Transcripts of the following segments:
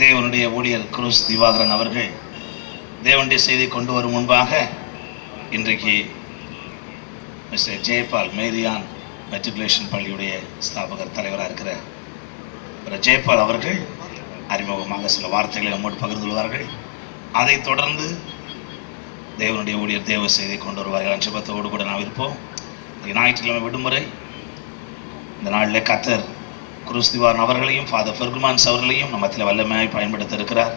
தேவனுடைய ஊழியர் குருஸ் திவாகரன் அவர்கள் தேவனுடைய செய்தி கொண்டு வரும் முன்பாக இன்றைக்கு மிஸ்டர் ஜெயபால் மேரியான் மெட்ரிகுலேஷன் பள்ளியுடைய ஸ்தாபகர் தலைவராக இருக்கிற ஜெயபால் அவர்கள் அறிமுகமாக சில வார்த்தைகளை நம்மோடு பகிர்ந்து கொள்வார்கள். அதைத் தொடர்ந்து தேவனுடைய ஊழியர் தேவ செய்தியை கொண்டு வருவார்கள். ஜெபத்தோடு கூட நாம் இருப்போம். ஞாயிற்றுக்கிழமை விடுமுறை. இந்த நாளில் கர்த்தர் குருஸ் திவாகரன் அவர்களையும் ஃபாதர் ஃபெர்குமான்ஸ் அவர்களையும் நம்மத்தில் வல்லமையாய் பயன்படுத்த இருக்கிறார்.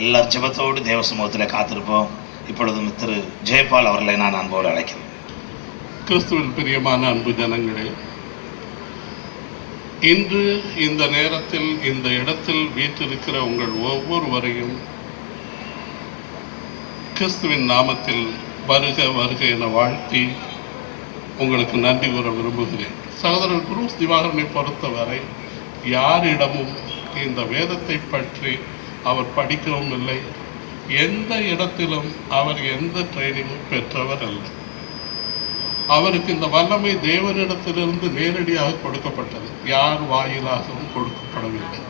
எல்லார் ஜெபத்தோடு தேவ சமூகத்தில் காத்திருப்போம். இப்பொழுதும் திரு ஜெயபால் அவர்களை நான் அன்போடு அழைக்கிறேன். கிறிஸ்துவின் பிரியமான அன்பு ஜனங்களே, இன்று இந்த நேரத்தில் இந்த இடத்தில் வீற்றிருக்கிற உங்கள் ஒவ்வொருவரையும் கிறிஸ்துவின் நாமத்தில் வருக வருக என வாழ்த்தி உங்களுக்கு நன்றி கூற விரும்புகிறேன். சகோதரர் குருஸ் திவாகரனை பொறுத்தவரை யாரிடமும் இந்த வேதத்தை பற்றி அவர் படிக்கவும் இல்லை. எந்த இடத்திலும் அவர் எந்த ட்ரைனிங்கும் பெற்றவர் அல்ல. அவருக்கு இந்த வல்லமை தேவனிடத்திலிருந்து நேரடியாக கொடுக்கப்பட்டது, யார் வாயிலாகவும் கொடுக்கப்படவில்லை.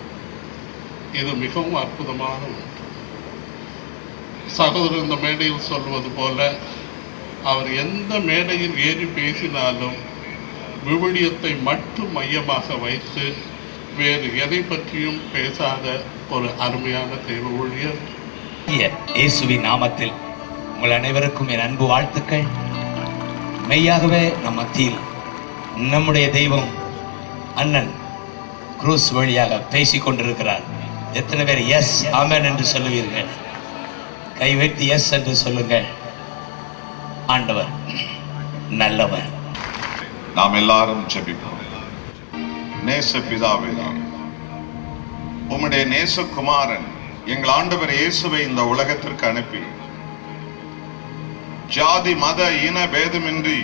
இது மிகவும் அற்புதமான ஒன்று. சகோதரர் இந்த மேடையில் சொல்வது போல அவர் எந்த மேடையில் ஏறி பேசினாலும் விவிலியத்தை மட்டும் மையமாக வைத்து வேறு எதை பற்றியும் பேசாத ஒரு அருமையான தேவ ஊழியர். இயேசுவின் நாமத்தில் உங்கள் அனைவருக்கும் என் அன்பு வாழ்த்துக்கள். மெய்யாகவே நம் மத்தியில் நம்முடைய தெய்வம் அண்ணன் குரூஸ் வழியாக பேசிக் கொண்டிருக்கிறார். எத்தனை பேர் எஸ் ஆமென் என்று சொல்லுவீர்கள்? கைவெட்டி எஸ் என்று சொல்லுங்கள். ஆண்டவர் நல்லவர். நாம் எல்லாரும் ஜெபிப்போம். நேச பிதாவே, உம்முடைய நேசகுமாரன் எங்கள் ஆண்டவர் இயேசுவை இந்த உலகத்திற்கு அனுப்பி ஜாதி மத இன பேதமின்றி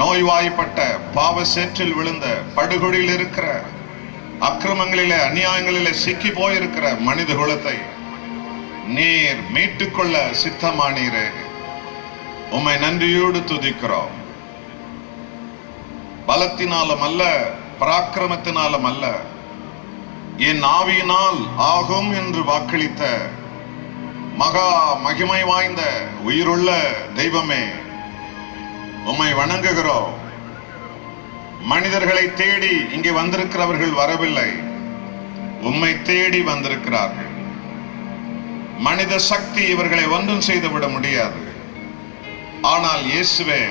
நோய்வாய்ப்பட்ட பாவ சேற்றில் விழுந்த படுகொழியில் இருக்கிற அக்கிரமங்களிலே அநியாயங்களிலே சிக்கி போயிருக்கிற மனித குலத்தை நீர் மீட்டுக்கொள்ள சித்தமானீரே, உம்மை நன்றியோடு துதிக்கிறோம். பலத்தினாலும் அல்ல, பராக்கிரமத்தினாலும் அல்ல, என் ஆவியினால் ஆகும் என்று வாக்களித்த மகா மகிமை வாய்ந்த உயிருள்ள தெய்வமே, உம்மை வணங்குகிறோம். மனிதர்களை தேடி இங்கே வந்திருக்கிறவர்கள் வரவில்லை, உம்மை தேடி வந்திருக்கிறார்கள். மனித சக்தி இவர்களை ஒன்றும் செய்துவிட முடியாது. ஆனால் இயேசுவே,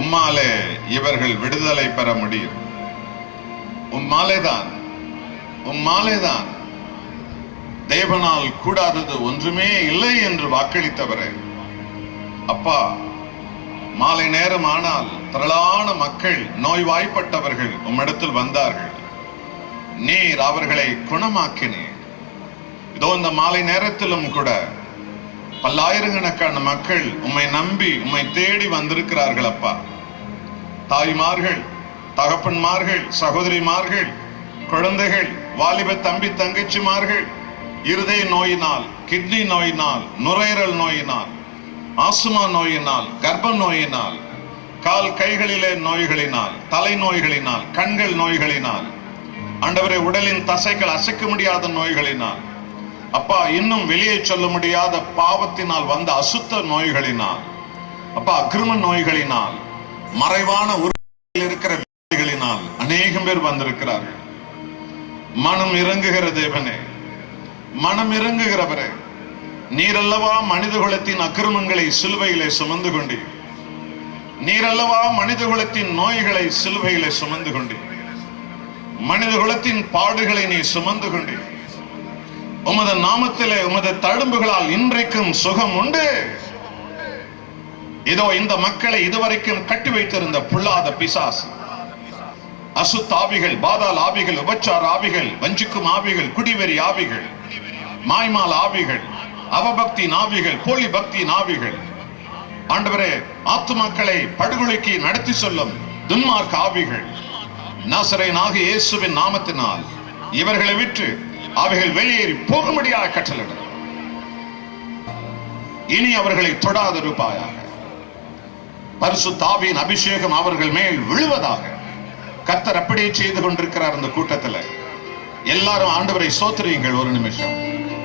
உம்மாலே இவர்கள் விடுதலை பெற முடியும். உம்மாலேதான் உம்மாலேதான் தேவனால் கூடாதது ஒன்றுமே இல்லை என்று வாக்களித்தவரே, அப்பா, மாலை நேரம் ஆனால் திரளான மக்கள் நோய்வாய்ப்பட்டவர்கள் உம்மிடத்தில் வந்தார்கள். நீர் அவர்களை குணமாக்கினீர். இதோ இந்த மாலை நேரத்திலும் கூட பல்லாயிரக்கணக்கான மக்கள் உம்மை நம்பி உம்மை தேடி வந்திருக்கிறார்கள். அப்பா, தாய்மார்கள், தகப்பன்மார்கள், சகோதரிமார்கள், குழந்தைகள், வாலிப தம்பி தங்கச்சிமார்கள் இருதய நோயினால், கிட்னி நோயினால், நுரையீரல் நோயினால், ஆஸ்துமா நோயினால், கர்ப்ப நோயினால், கால் கைகளிலே நோய்களினால், தலை நோய்களினால், கண்கள் நோய்களினால், ஆண்டவரே உடலின் தசைகள் அசைக்க முடியாத நோய்களினால், அப்பா இன்னும் வெளியே சொல்ல முடியாத பாவத்தினால் வந்த அசுத்த நோய்களினால், அப்பா அக்கிரம நோய்களினால், மறைவான உறுப்பில் இருக்கிற வியாதிகளினால் அநேகம் பேர் வந்திருக்கிறார்கள். மனம் இறங்குகிற தேவனே, மனம் இறங்குகிறவரே, நீரல்லவா மனித குலத்தின் அக்கிரமங்களை சிலுவையிலே சுமந்து கொண்டீர். நீரல்லவா மனித குலத்தின் நோய்களை சிலுவையிலே சுமந்து கொண்டீர். மனித குலத்தின் பாடுகளை நீ சுமந்து கொண்டீர். உமது நாமத்திலே உமது தழும்புகளால் இன்றைக்கும் சுகம் உண்டு. இதோ இந்த மக்களை இதுவரைக்கும் கட்டி வைத்திருந்த புல்லாத பிசாசு, அசுத்த ஆவிகள், பாதாள ஆவிகள், உபச்சார ஆவிகள், வஞ்சிக்கும் ஆவிகள், குடிவெறி ஆவிகள், மாய்மால் ஆவிகள், அவபக்தி ஆவிகள், போலி பக்தி ஆவிகள், ஆண்டவரே ஆத்துமாக்களை படுகொலைக்கு நடத்தி சொல்லும் துன்மார்க்க ஆவிகள், நாசரேயனாகிய இயேசுவின் நாமத்தினால் இவர்களை விட்டு அவைகள் வெளியேறி போகும்படியாக கட்டளையிட, இனி அவர்களை தொடாதிருப்பாயாக. பரிசுத்த ஆவியின் அபிஷேகம் அவர்கள் மேல் விழுவதாக. கர்த்தர் அப்படியே செய்து கொண்டிருக்கிறார். இந்த கூட்டத்தில் எல்லாரும் ஆண்டவரை ஸ்தோத்திரியுங்கள். ஒரு நிமிஷம்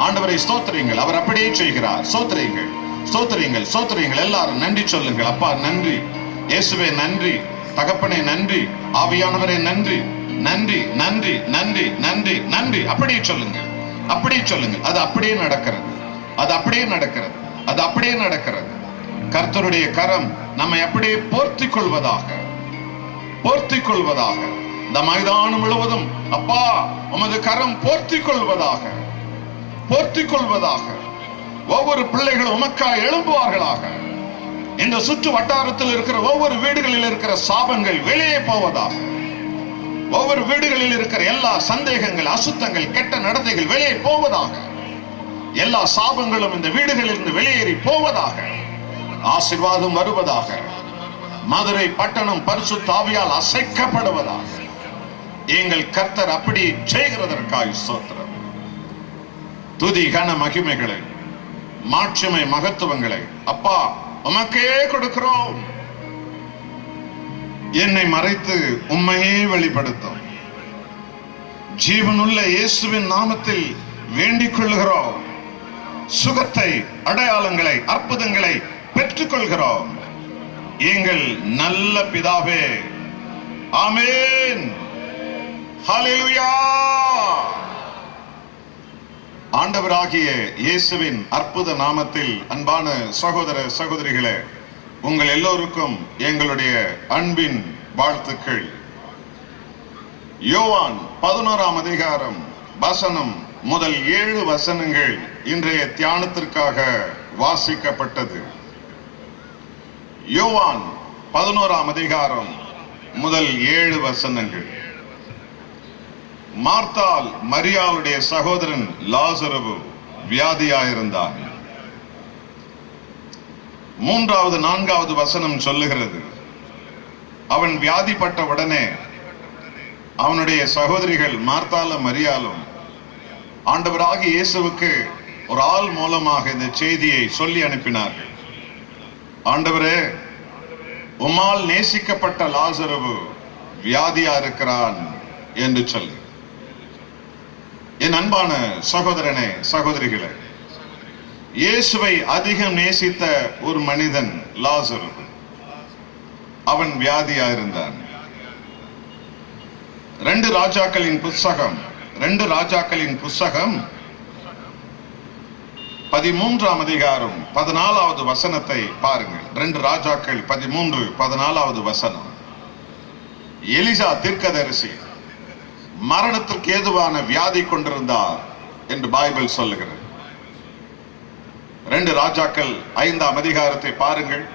ஆண்டவரை ஸ்தோத்திரியுங்கள். அவர் அப்படியே செய்கிறார். ஸ்தோத்திரியுங்கள், ஸ்தோத்திரியுங்கள், ஸ்தோத்திரியுங்கள். எல்லாரும் நன்றி சொல்லுங்கள். அப்பா நன்றி, இயேசுவே நன்றி, தகப்பனே நன்றி, ஆவியானவரே நன்றி, நன்றி, நன்றி, நன்றி, நன்றி, நன்றி. அப்படியே சொல்லுங்கள், அப்படியே சொல்லுங்கள். அது அப்படியே நடக்கிறது, அது அப்படியே நடக்கிறது, அது அப்படியே நடக்கிறது. கர்த்தருடைய கரம் நம்மை அப்படியே போர்த்திக் கொள்வதாக, போர்த்திக் கொள்வதாக. இந்த மைதானம் முழுவதும் அப்பா உமது கரம் போர்த்திக் கொள்வதாக, போர்த்திக் கொள்வதாக. ஒவ்வொரு பிள்ளைகளும் உமக்காய் எழும்புவார்களாக. இந்த சுற்று வட்டாரத்தில் இருக்கிற ஒவ்வொரு வீடுகளில் இருக்கிற சாபங்கள் வெளியே போவதாக. ஒவ்வொரு வீடுகளில் இருக்கிற எல்லா சந்தேகங்கள், அசுத்தங்கள், கெட்ட நடத்தைகள் வெளியே போவதாக. எல்லா சாபங்களும் இந்த வீடுகளில் இருந்து வெளியேறி போவதாக. ஆசீர்வாதம் வருவதாக. மதுரை பட்டணம் பரிசுத்த ஆவியால் அசைக்கப்படுவதாக. எங்கள் கர்த்தர் அப்படி செய்கிறதற்காய் ஸ்தோத்திரம். துதி கன மகிமைகளை, மாட்சிமை மகத்துவங்களை அப்பா உமக்கே கொடுக்கிறோம். என்னை மறைத்து உம்மையே வெளிப்படுத்தும். ஜீவனுள்ள இயேசுவின் நாமத்தில் வேண்டிக் கொள்கிறோம். சுகத்தை, அடையாளங்களை, அற்புதங்களை பெற்றுக் கொள்கிறோம். எங்கள் நல்ல பிதாவே, ஆமென். ஹல்லேலூயா. ஆண்டவராகிய இயேசுவின் அற்புத நாமத்தில் அன்பான சகோதர சகோதரிகளே, உங்கள் எல்லோருக்கும் எங்களுடைய அன்பின் வாழ்த்துக்கள். யோவான் 11ஆம் அதிகாரம் வசனம் முதல் 7 வசனங்கள் இன்றைய தியானத்திற்காக வாசிக்கப்பட்டது. யோவான் 11ஆம் அதிகாரம் முதல் 7 வசனங்கள். மார்த்தாள் மரியாளுடைய சகோதரன் லாசரு வியாதியாயிருந்தான். 3வது 4வது வசனம் சொல்லுகிறது, அவன் வியாதிப்பட்ட உடனே அவனுடைய சகோதரிகள் மார்த்தாளும் மரியாளும் ஆண்டவராகிய இயேசுவுக்கு ஒரு ஆள் மூலமாக இந்த செய்தியை சொல்லி அனுப்பினார்கள். ஆண்டவரே, உம்மால் நேசிக்கப்பட்ட லாசரு வியாதியா இருக்கிறான் என்று சொல்லி. என் அன்பான சகோதரனே சகோதரிகளே, இயேசுவை அதிகம் நேசித்த ஒரு மனிதன் லாசரு. அவன் வியாதியா இருந்தான். 2 ராஜாக்களின் புஸ்தகம் 13ஆம் அதிகாரம் 14வது வசனத்தை பாருங்கள். 2 ராஜாக்கள் 13 14வது வசனம். எலிசா தீர்க்கதரிசி மரணத்திற்கு ஏதுவான வியாதி கொண்டிருந்தார் என்று பைபிள் சொல்லுகிறது. 2 ராஜாக்கள் 5ஆம் அதிகாரத்தை பாருங்கள்.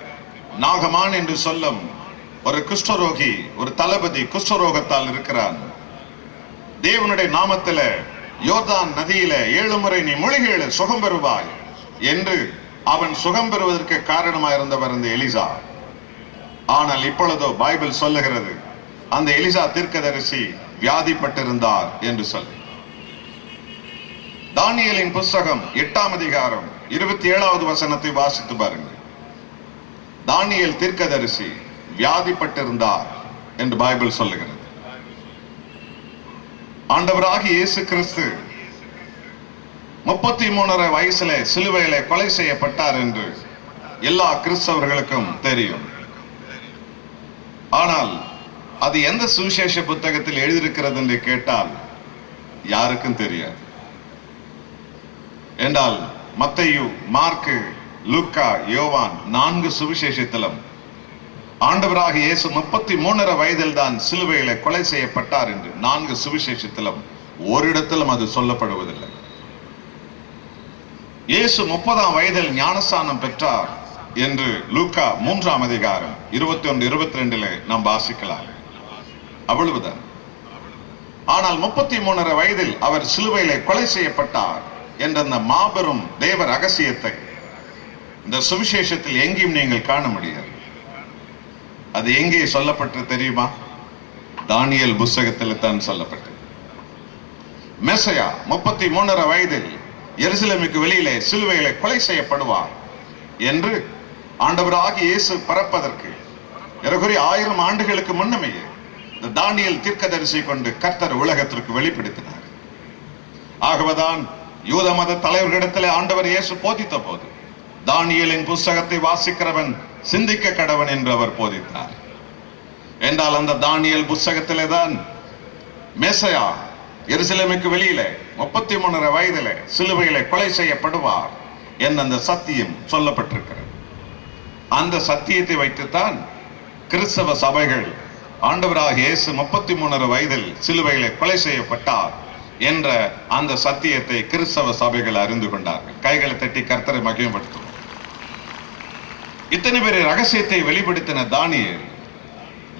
நாகமான் என்று சொல்லும் ஒரு குஷ்டரோகி, ஒரு தளபதி குஷ்டரோகத்தால் இருக்கிறான். தேவனுடைய நாமத்தில யோர்தான் நதியில 7 முறை நீ மூழ்கி சுகம் பெறுவாய் என்று அவன் சுகம் பெறுவதற்கு காரணமாயிருந்தவர் இந்த எலிசா. ஆனால் இப்பொழுதோ பைபிள் சொல்லுகிறது அந்த எலிசா தீர்க்கதரிசி வியாதிப்பட்டிருந்தார் என்று சொல்லி. தானியேலின் புஸ்தகம் 8ஆம் அதிகாரம் 27வது வசனத்தை வாசித்து பாருங்கள். தானியேல் தீர்க்கதரிசி வியாதிப்பட்டிருந்தார் என்று பைபிள் சொல்லுகிறது. ஆண்டவராகிய இயேசு கிறிஸ்து 33 வயசுல சிலுவையில கொலை செய்யப்பட்டார் என்று எல்லா கிறிஸ்தவர்களுக்கும் தெரியும். ஆனால் அது எந்த சுவிசேஷ புத்தகத்தில் எழுதியிருக்கிறது என்று கேட்டால் யாருக்கும் தெரியாது. என்றால் மத்தேயு, மார்க்கு, லூக்கா, யோவான் 4 சுவிசேஷத்திலும் ஆண்டவராக இயேசு 33 வயதில் தான் சிலுவையில கொலை செய்யப்பட்டார் என்று 4 சுவிசேஷத்திலும் ஒரு இடத்திலும் அது சொல்லப்படுவதில்லை. இயேசு 30ஆம் வயதில் ஞானஸ்நானம் பெற்றார் என்று லூக்கா 3ஆம் அதிகாரம் 21 22 நாம் வாசிக்கலாம். அவ்வளவுதான். ஆனால் 33 வயதில் அவர் சிலுவையிலே கொலை செய்யப்பட்டார் என்ற அந்த மாபெரும் தேவ ரகசியத்தை இந்த சுவிசேஷத்தில் எங்கேயும் நீங்கள் காண முடியாது. அது எங்கே சொல்லப்பட்டு தெரியுமா? தானியேல் புஸ்தகத்தில் தான் சொல்லப்பட்டது. மெசியா 33 வயதில் எருசலேமுக்கு வெளியிலே சிலுவையிலே கொலை செய்யப்படுவார் என்று ஆண்டவராகிய இயேசு பிறப்பதற்கு ஏறக்குறைய 1000 ஆண்டுகளுக்கு முன்னமே இந்த தானியேல் தீர்க்கதரிசி கொண்டு கர்த்தர் உலகத்திற்கு வெளிப்படுத்தினார். ஆகவேதான் யூத மத தலைவர்களிடத்திலே ஆண்டவர் இயேசு போதித்த போது தானியேலின் புஸ்தகத்தை வாசிக்கிறவன் சிந்திக்க கடவன் என்று அவர் போதித்தார். என்றால் அந்த தானியேல் புஸ்தகத்திலே தான் மேசையா எருசலேமுக்கு வெளியிலே 33 வயதிலே சிலுவையிலே கொலை செய்யப்படுவார் என்ற அந்த சத்தியம் சொல்லப்பட்டிருக்கிறது. அந்த சத்தியத்தை வைத்துத்தான் கிறிஸ்தவ சபைகள் ஆண்டவராக இயேசு 33 வயதில் சிலுவையிலே கொலை செய்யப்பட்டார் என்ற அந்த சத்தியத்தை கிறிஸ்தவ சபைகள் அறிந்து கொண்டார்கள். கைகளை தட்டி கர்த்தரை மகிமைப்படுத்தும். இத்தனை பேர் ரகசியத்தை வெளிப்படுத்தின தானியேல்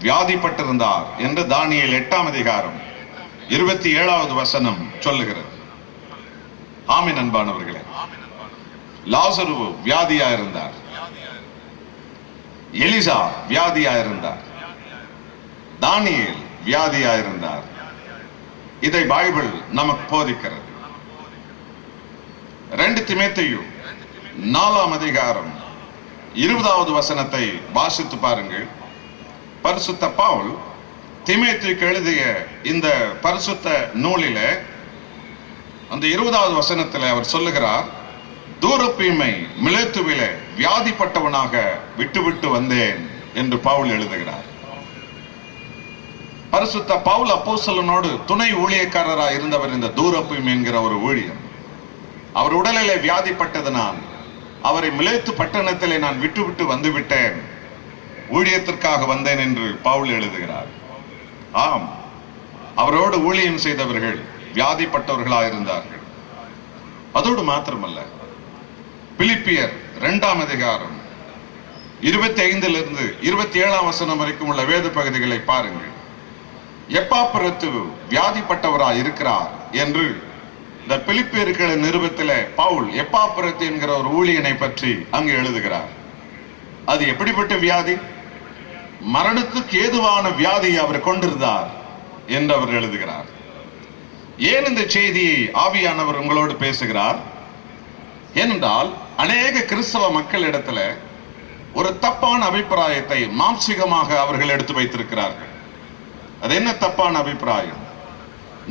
வியாதிப்பட்டிருந்தார் என்று தானியேல் 8ஆம் அதிகாரம் 27வது வசனம் சொல்லுகிறது. ஆமென் அன்பானவர்களே. லாசரு வியாதியா இருந்தார், எலிசா வியாதியா இருந்தார், தானியேல் வியாதியா இருந்தார். இதை பைபிள் நமக்கு போதிக்கிறது. 2 தீமோத்தேயு 4ஆம் அதிகாரம் 20வது வசனத்தை வாசித்து பாருங்கள். பரிசுத்த பவுல் தீமோத்தேயுக்கு எழுதிய இந்த பரிசுத்த நூலிலே அந்த 20வது வசனத்தில் அவர் சொல்லுகிறார், தூரப்பீமை மிலேத்துவிலே வியாதிப்பட்டவனாக விட்டுவிட்டு வந்தேன் என்று பவுல் எழுதுகிறார். பரிசுத்த பவுல் அப்போஸ்தலனோடு துணை ஊழியக்காரராக இருந்தவர். இந்த தூரப்பீமை என்கிற ஒரு ஊழியம் அவர் உடலிலே வியாதிப்பட்டதனால் அவரை மிலேத்து பட்டணத்திலே நான் விட்டுவிட்டு வந்துவிட்டேன், ஊழியத்திற்காக வந்தேன் என்று பவுல் எழுதுகிறார். ஆம், அவரோடு ஊழியம் செய்தவர்கள் வியாதிப்பட்டவர்களாக இருந்தார்கள். அதோடு மாத்திரமல்ல, பிலிப்பியர் 2ஆம் அதிகாரம் 25 27ஆம் வசனம் வரைக்கும் உள்ள வேத பகுதிகளை பாருங்கள். எப்பாப்பிரத்து வியாதிப்பட்டவராய் இருக்கிறார் என்று இந்த பிலிப்பியர்களின் நிருபத்திலே பவுல் எப்பாப்பிரத்து என்கிற ஒரு ஊழியனை பற்றி அங்கு எழுதுகிறார். அது எப்படிப்பட்ட வியாதி? மரணத்துக்கு ஏதுவான வியாதியை அவர் கொண்டிருந்தார் என்று அவர் எழுதுகிறார். ஏன் இந்த செய்தியை ஆவியானவர் உங்களோடு பேசுகிறார்? ஏனென்றால் அநேக கிறிஸ்தவ மக்களிடத்துல ஒரு தப்பான அபிப்பிராயத்தை மாம்சிகமாக அவர்கள் எடுத்து வைத்திருக்கிறார்கள். அது என்ன தப்பான அபிப்பிராயம்?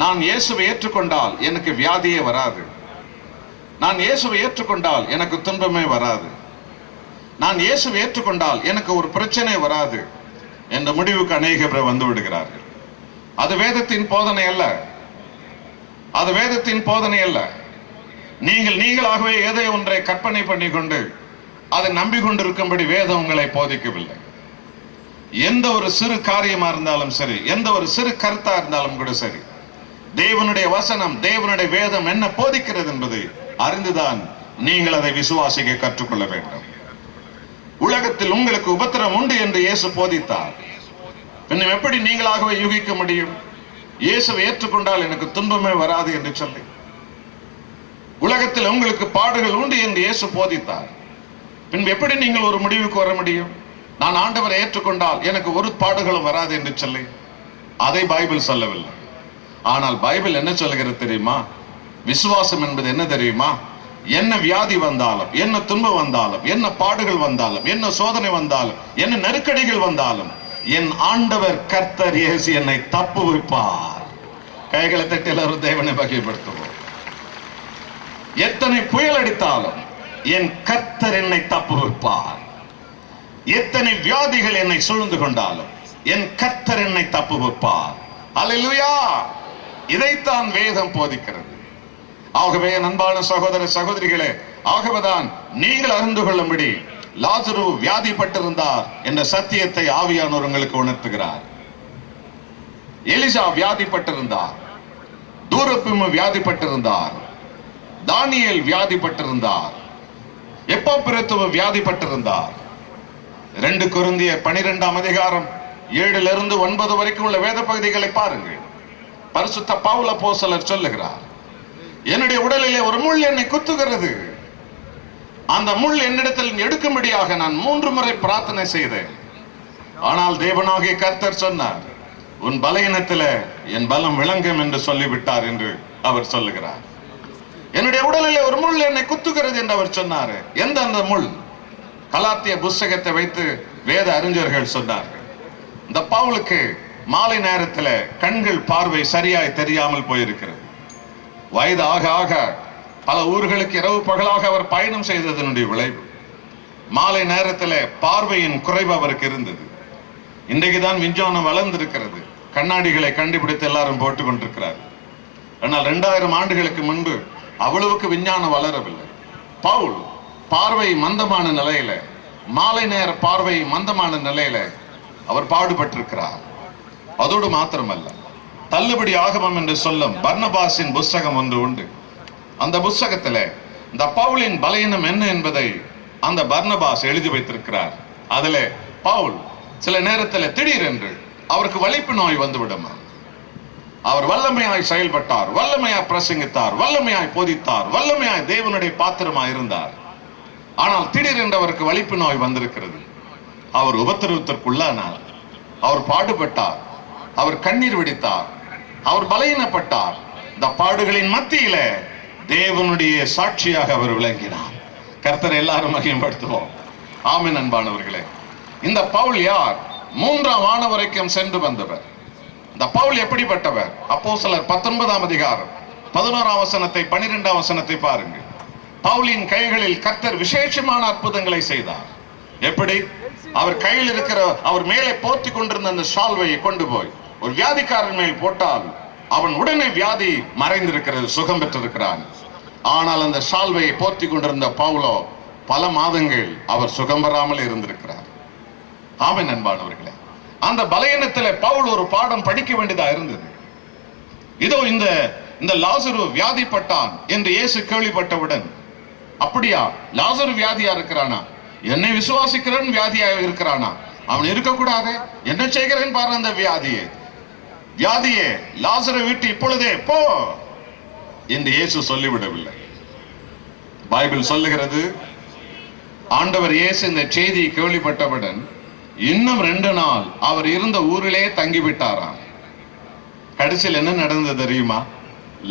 நான் இயேசுவை ஏற்றுக்கொண்டால் எனக்கு வியாதியே வராது, நான் இயேசுவை ஏற்றுக்கொண்டால் எனக்கு துன்பமே வராது, நான் இயேசுவை ஏற்றுக்கொண்டால் எனக்கு ஒரு பிரச்சனை வராது என்ற முடிவுக்கு அநேக பேர் வந்து விடுகிறார்கள். அது வேதத்தின் போதனை அல்ல. அது வேதத்தின் போதனை அல்ல. நீங்களாகவே ஏதோ ஒன்றை கற்பனை பண்ணி கொண்டு அதை நம்பிக்கொண்டிருக்கும்படி வேதம் உங்களை போதிக்கவில்லை. எந்த ஒரு சிறு காரியமா இருந்தாலும் சரி, எந்த ஒரு சிறு கருத்தா இருந்தாலும் கூட சரி, தேவனுடைய வசனம், தேவனுடைய வேதம் என்ன போதிக்கிறது என்பதை அறிந்துதான் நீங்கள் அதை விசுவாசிக்க கற்றுக்கொள்ள வேண்டும். உலகத்தில் உங்களுக்கு உபத்திரம் உண்டு என்று இயேசு போதித்தார். இன்னும் எப்படி நீங்களாகவே யூகிக்க முடியும் இயேசுவை ஏற்றுக்கொண்டால் எனக்கு துன்பமே வராது என்று சொல்லி? உலகத்தில் உங்களுக்கு பாடுகள் உண்டு என்று இயேசு போதித்தார். பின்பு எப்படி நீங்கள் ஒரு முடிவுக்கு வர முடியும் நான் ஆண்டவரை ஏற்றுக்கொண்டால் எனக்கு ஒரு பாடுகளும் வராது என்று சொல்லி? அதை பைபிள் சொல்லவில்லை. ஆனால் பைபிள் என்ன சொல்லுகிறது தெரியுமா? விசுவாசம் என்பது என்ன தெரியுமா? என்ன வியாதி வந்தாலும், என்ன துன்பம் வந்தாலும், என்ன பாடுகள் வந்தாலும், என்ன சோதனை வந்தாலும், என்ன நெருக்கடிகள் வந்தாலும், என் ஆண்டவர் கர்த்தர் இயேசு என்னை தப்புவிப்பார். கைகளை தட்டி எல்லாரும் தேவனை மகிமைப்படுத்துவோம். எத்தனை புயல் அடித்தாலும் என் கர்த்தர் என்னை தப்புவிப்பார். எத்தனை வியாதிகள் என்னை சூழ்ந்து கொண்டாலும் என் கர்த்தர் என்னை தப்புவிப்பார். அல்லேலூயா! இதைத்தான் வேதம் போதிக்கிறது. ஆகவே அன்பான சகோதர சகோதரிகளே, ஆகவேதான் நீங்கள் அறிந்து கொள்ளும்படி லாசரு வியாதிப்பட்டிருந்தார் என்ற சத்தியத்தை ஆவியானவர் உங்களுக்கு உணர்த்துகிறார். எலிசா வியாதிப்பட்டிருந்தார், தூரப்பீமை வியாதிப்பட்டிருந்தார், தானியேல் வியாதிப்பட்டிருந்தார், எப்பாப்பிரத்து வியாதிப்பட்டிருந்தார். 2 கொரிந்தியர் 12ஆம் அதிகாரம் 7 9 வரைக்கும் உள்ள வேத பகுதிகளை பாருங்கள். பரிசுத்த பவுல் அப்போஸ்தலர் சொல்லுகிறார், என்னுடைய உடலிலே ஒரு முள் என்னை குத்துகிறது. அந்த முள் என்னிடத்தில் எடுக்கும்படியாக நான் 3 முறை பிரார்த்தனை செய்தேன். ஆனால் தேவனாகிய கர்த்தர் சொன்னார், உன் பலவீனத்திலே என் பலம் விளங்கும் என்று சொல்லிவிட்டார் என்று அவர் சொல்லுகிறார். என்னுடைய உடலிலே ஒரு முள் என்னை குத்துகிறது என்று அவர் சொன்னார். எந்த அந்த முள்? கலாத்திய புஸ்தகத்தை வைத்து வேத அறிஞர்கள் சொன்னார்கள், இந்த பவுலுக்கு மாலை நேரத்தில் கண்கள் பார்வை சரியாய் தெரியாமல் போயிருக்கிறது. வயது ஆக ஆக பல ஊர்களுக்கு இரவு பகலாக அவர் பயணம் செய்ததனுடைய விளைவு. மாலை நேரத்தில் பார்வையின் குறைவு அவருக்கு இருந்தது. இன்றைக்குதான் விஞ்ஞானம் வளர்ந்திருக்கிறது. கண்ணாடிகளை கண்டுபிடித்து எல்லாரும் போட்டுக் கொண்டிருக்கிறார். ஆனால் 2000 ஆண்டுகளுக்கு முன்பு அவ்வளவுக்கு விஞ்ஞானம் வளரவில்லை. பவுல் பார்வை மந்தமான நிலையில, மாலை நேர பார்வை மந்தமான நிலையில அவர் பாடுபட்டிருக்கிறார். அதோடு மாத்திரமல்ல, தள்ளுபடி ஆகமம் என்று சொல்லும் பர்னபாஸின் புஸ்தகம் ஒன்று உண்டு. அந்த புஸ்தகத்துல இந்த பவுலின் பலவீனம் என்ன என்பதை அந்த பர்னபாஸ் எழுதி வைத்திருக்கிறார். அதுல பவுல் சில நேரத்தில் திடீரென்று அவருக்கு வலிப்பு நோய் வந்துவிடும். அவர் வல்லமையாய் செயல்பட்டார், வல்லமையாய் பிரசங்கித்தார், வல்லமையாய் போதித்தார், வல்லமையாய் தேவனுடைய பாத்திரமாய் இருந்தார். ஆனால் திடீரென்று அவருக்கு வலிப்பு நோய் வந்திருக்கிறது. அவர் உபத்திரவத்திற்குள்ளானார், அவர் பாடுபட்டார், அவர் கண்ணீர் வெடித்தார், அவர் பலவீனப்பட்டார். இந்த பாடுகளின் மத்தியில தேவனுடைய சாட்சியாக அவர் விளங்கினார். கர்த்தரை எல்லாரும் மகிமைப்படுத்துவோம். ஆமென். அன்பானவர்களே, இந்த பவுல் யார்? 3ஆம் வானம் வரைக்கும் சென்று வந்தவர். இந்த பவுல் எப்படிப்பட்டவர்? அப்போஸ்தலர் 19ஆம் அதிகாரம் 11ஆம் வசனத்தை 12ஆம் வசனத்தை பாருங்க. பவுலின் கைகளில் கர்த்தர் விசேஷமான அற்புதங்களை செய்தார். எப்படி? அவர் கையில் இருக்கிற, அவர் மேலே போர்த்தி கொண்டிருந்த அந்த ஷால்வையை கொண்டு போய் ஒரு வியாதிக்காரன் மேல் போட்டால் அவன் உடனே வியாதி மறைந்திருக்கிறது, சுகம் பெற்றிருக்கிறான். ஆனால் அந்த ஷால்வையை போர்த்தி கொண்டிருந்த பவுலோ பல மாதங்கள் அவர் சுகம் பெறாமல் இருந்திருக்கிறார். ஆமென். அன்பானவர்களே, அந்த பலவீனத்திலே பவுல் ஒரு பாடம் படிக்க வேண்டியதா இருந்தது. இதோ இந்த லாசரு வியாதிப்பட்டான் என்று இயேசு கேள்விப்பட்டவுடன், அப்படியா லாசரு வியாதியா இருக்கிறானா? என்னை விசுவாசிக்கிறவன் வியாதியா இருக்கிறானா? அவன் இருக்கக்கூடாது. என்ன செய்கிறேன் பாரு அந்த வியாதியே லாசரை விட்டு இப்பொழுதே போ என்று இயேசு சொல்லிவிடவில்லை. பைபிள் சொல்லுகிறது, ஆண்டவர் இயேசு இந்த செய்தியை கேள்விப்பட்டவுடன் இன்னும் 2 நாள் அவர் இருந்த ஊரிலே தங்கிவிட்டாராம். கடைசியில் என்ன நடந்தது தெரியுமா?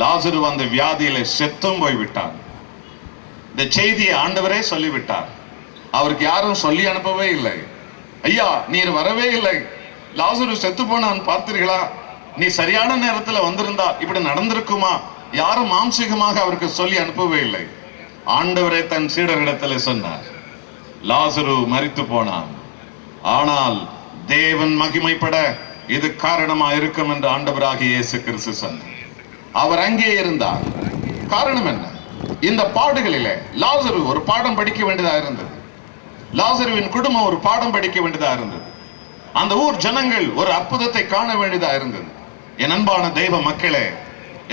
லாசரு அந்த வியாதியில செத்தும் போய்விட்டார். இந்த செய்தியை ஆண்டவரே சொல்லிவிட்டார். அவருக்கு யாரும் சொல்லி அனுப்பவே இல்லை. ஐயா, நீர் வரவே இல்லை, லாசரு செத்து போனான் பார்த்தீர்களா? நீ சரியான நேரத்தில் வந்திருந்தா இப்படி நடந்திருக்குமா? யாரும் மாம்சீகமாக அவருக்கு சொல்லி அனுப்பவே இல்லை. ஆண்டவரே தன் சீடரிடத்தில் சொன்னார், லாசரு மரித்து போனான், ஆனால் தேவன் மகிமைப்பட இது காரணமா இருக்கும் என்று ஆண்டவராகிய இயேசு கிறிஸ்து சொன்னார். அவர் அங்கே இருந்தார். காரணம் என்ன? இந்த பாடுகளிலே லாசரு ஒரு பாடம் படிக்க வேண்டியதா இருந்தது. லாசருவின் குடும்பம் ஒரு பாடம் படிக்க வேண்டியதா இருந்தது. அந்த ஊர் ஜனங்கள் ஒரு அற்புதத்தை காண வேண்டியதா இருந்தது. என் அன்பான தெய்வ மக்களே,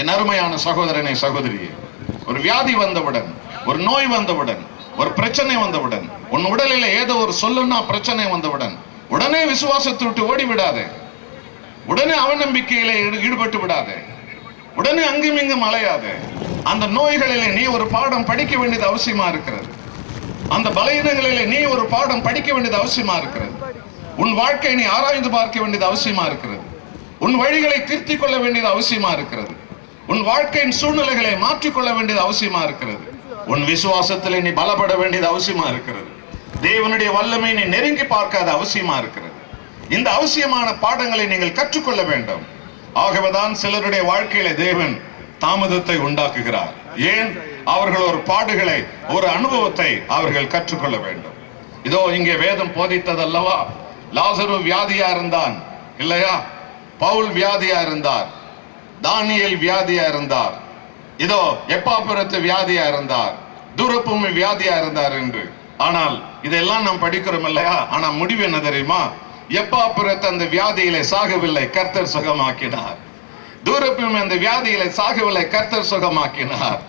என் அருமையான சகோதரனே சகோதரியே, ஒரு வியாதி வந்தவுடன், ஒரு நோய் வந்தவுடன், ஒரு பிரச்சனை வந்தவுடன், உன் உடலில் ஏதோ ஒரு சொல்லுன்னா பிரச்சனை வந்தவுடன் உடனே விசுவாசத்தை விட்டு ஓடி விடாதே, உடனே அவநம்பிக்கையில ஈடுபட்டு விடாதே, உடனே அங்கும் இங்கும் அலையாதே. அந்த நோய்களிலே நீ ஒரு பாடம் படிக்க வேண்டியது அவசியமா இருக்கிறது. அந்த பலவீனங்களிலே நீ ஒரு பாடம் படிக்க வேண்டியது அவசியமா இருக்கிறது. உன் வாழ்க்கையை நீ ஆராய்ந்து பார்க்க வேண்டியது அவசியமா இருக்கிறது. உன் வழிகளை திருத்திக் கொள்ள வேண்டியது அவசியமா இருக்கிறது. உன் வாழ்க்கையின் சூழ்நிலைகளை மாற்றிக்கொள்ள வேண்டியது அவசியமா இருக்கிறது. உன் விசுவாசத்திலே நீ பலப்பட வேண்டியது அவசியமா இருக்கிறது. தேவனுடைய வல்லமை நீ நெருங்கி பார்க்காத அவசியமா இருக்கிறது. இந்த அவசியமான பாடங்களை நீங்கள் கற்றுக்கொள்ள வேண்டும். ஆகவேதான் சிலருடைய வாழ்க்கையில தேவன் தாமதத்தை உண்டாக்குகிறார். ஏன்? அவர்கள் ஒரு பாடுகளை, ஒரு அனுபவத்தை அவர்கள் கற்றுக்கொள்ள வேண்டும். இதோ இங்கே வேதம் போதித்ததல்லவா, லாசரு வியாதியா இருந்தான் இல்லையா? பவுல் வியாதியா இருந்தார், தானியேல் வியாதியா இருந்தார், இதோ எப்பாப்புரத்து வியாதியா இருந்தார், தூரப்பூமி வியாதியா இருந்தார் என்று. ஆனால் இதெல்லாம் நாம் படிக்கிறோம் இல்லையா? ஆனா முடிவு என்ன தெரியுமா? எப்பாப்புரத்து அந்த வியாதியிலே சாகவில்லை, கர்த்தர் சுகமாக்கினார். தூரப்பூமி அந்த வியாதியிலே சாகவில்லை, கர்த்தர் சுகமாக்கினார்.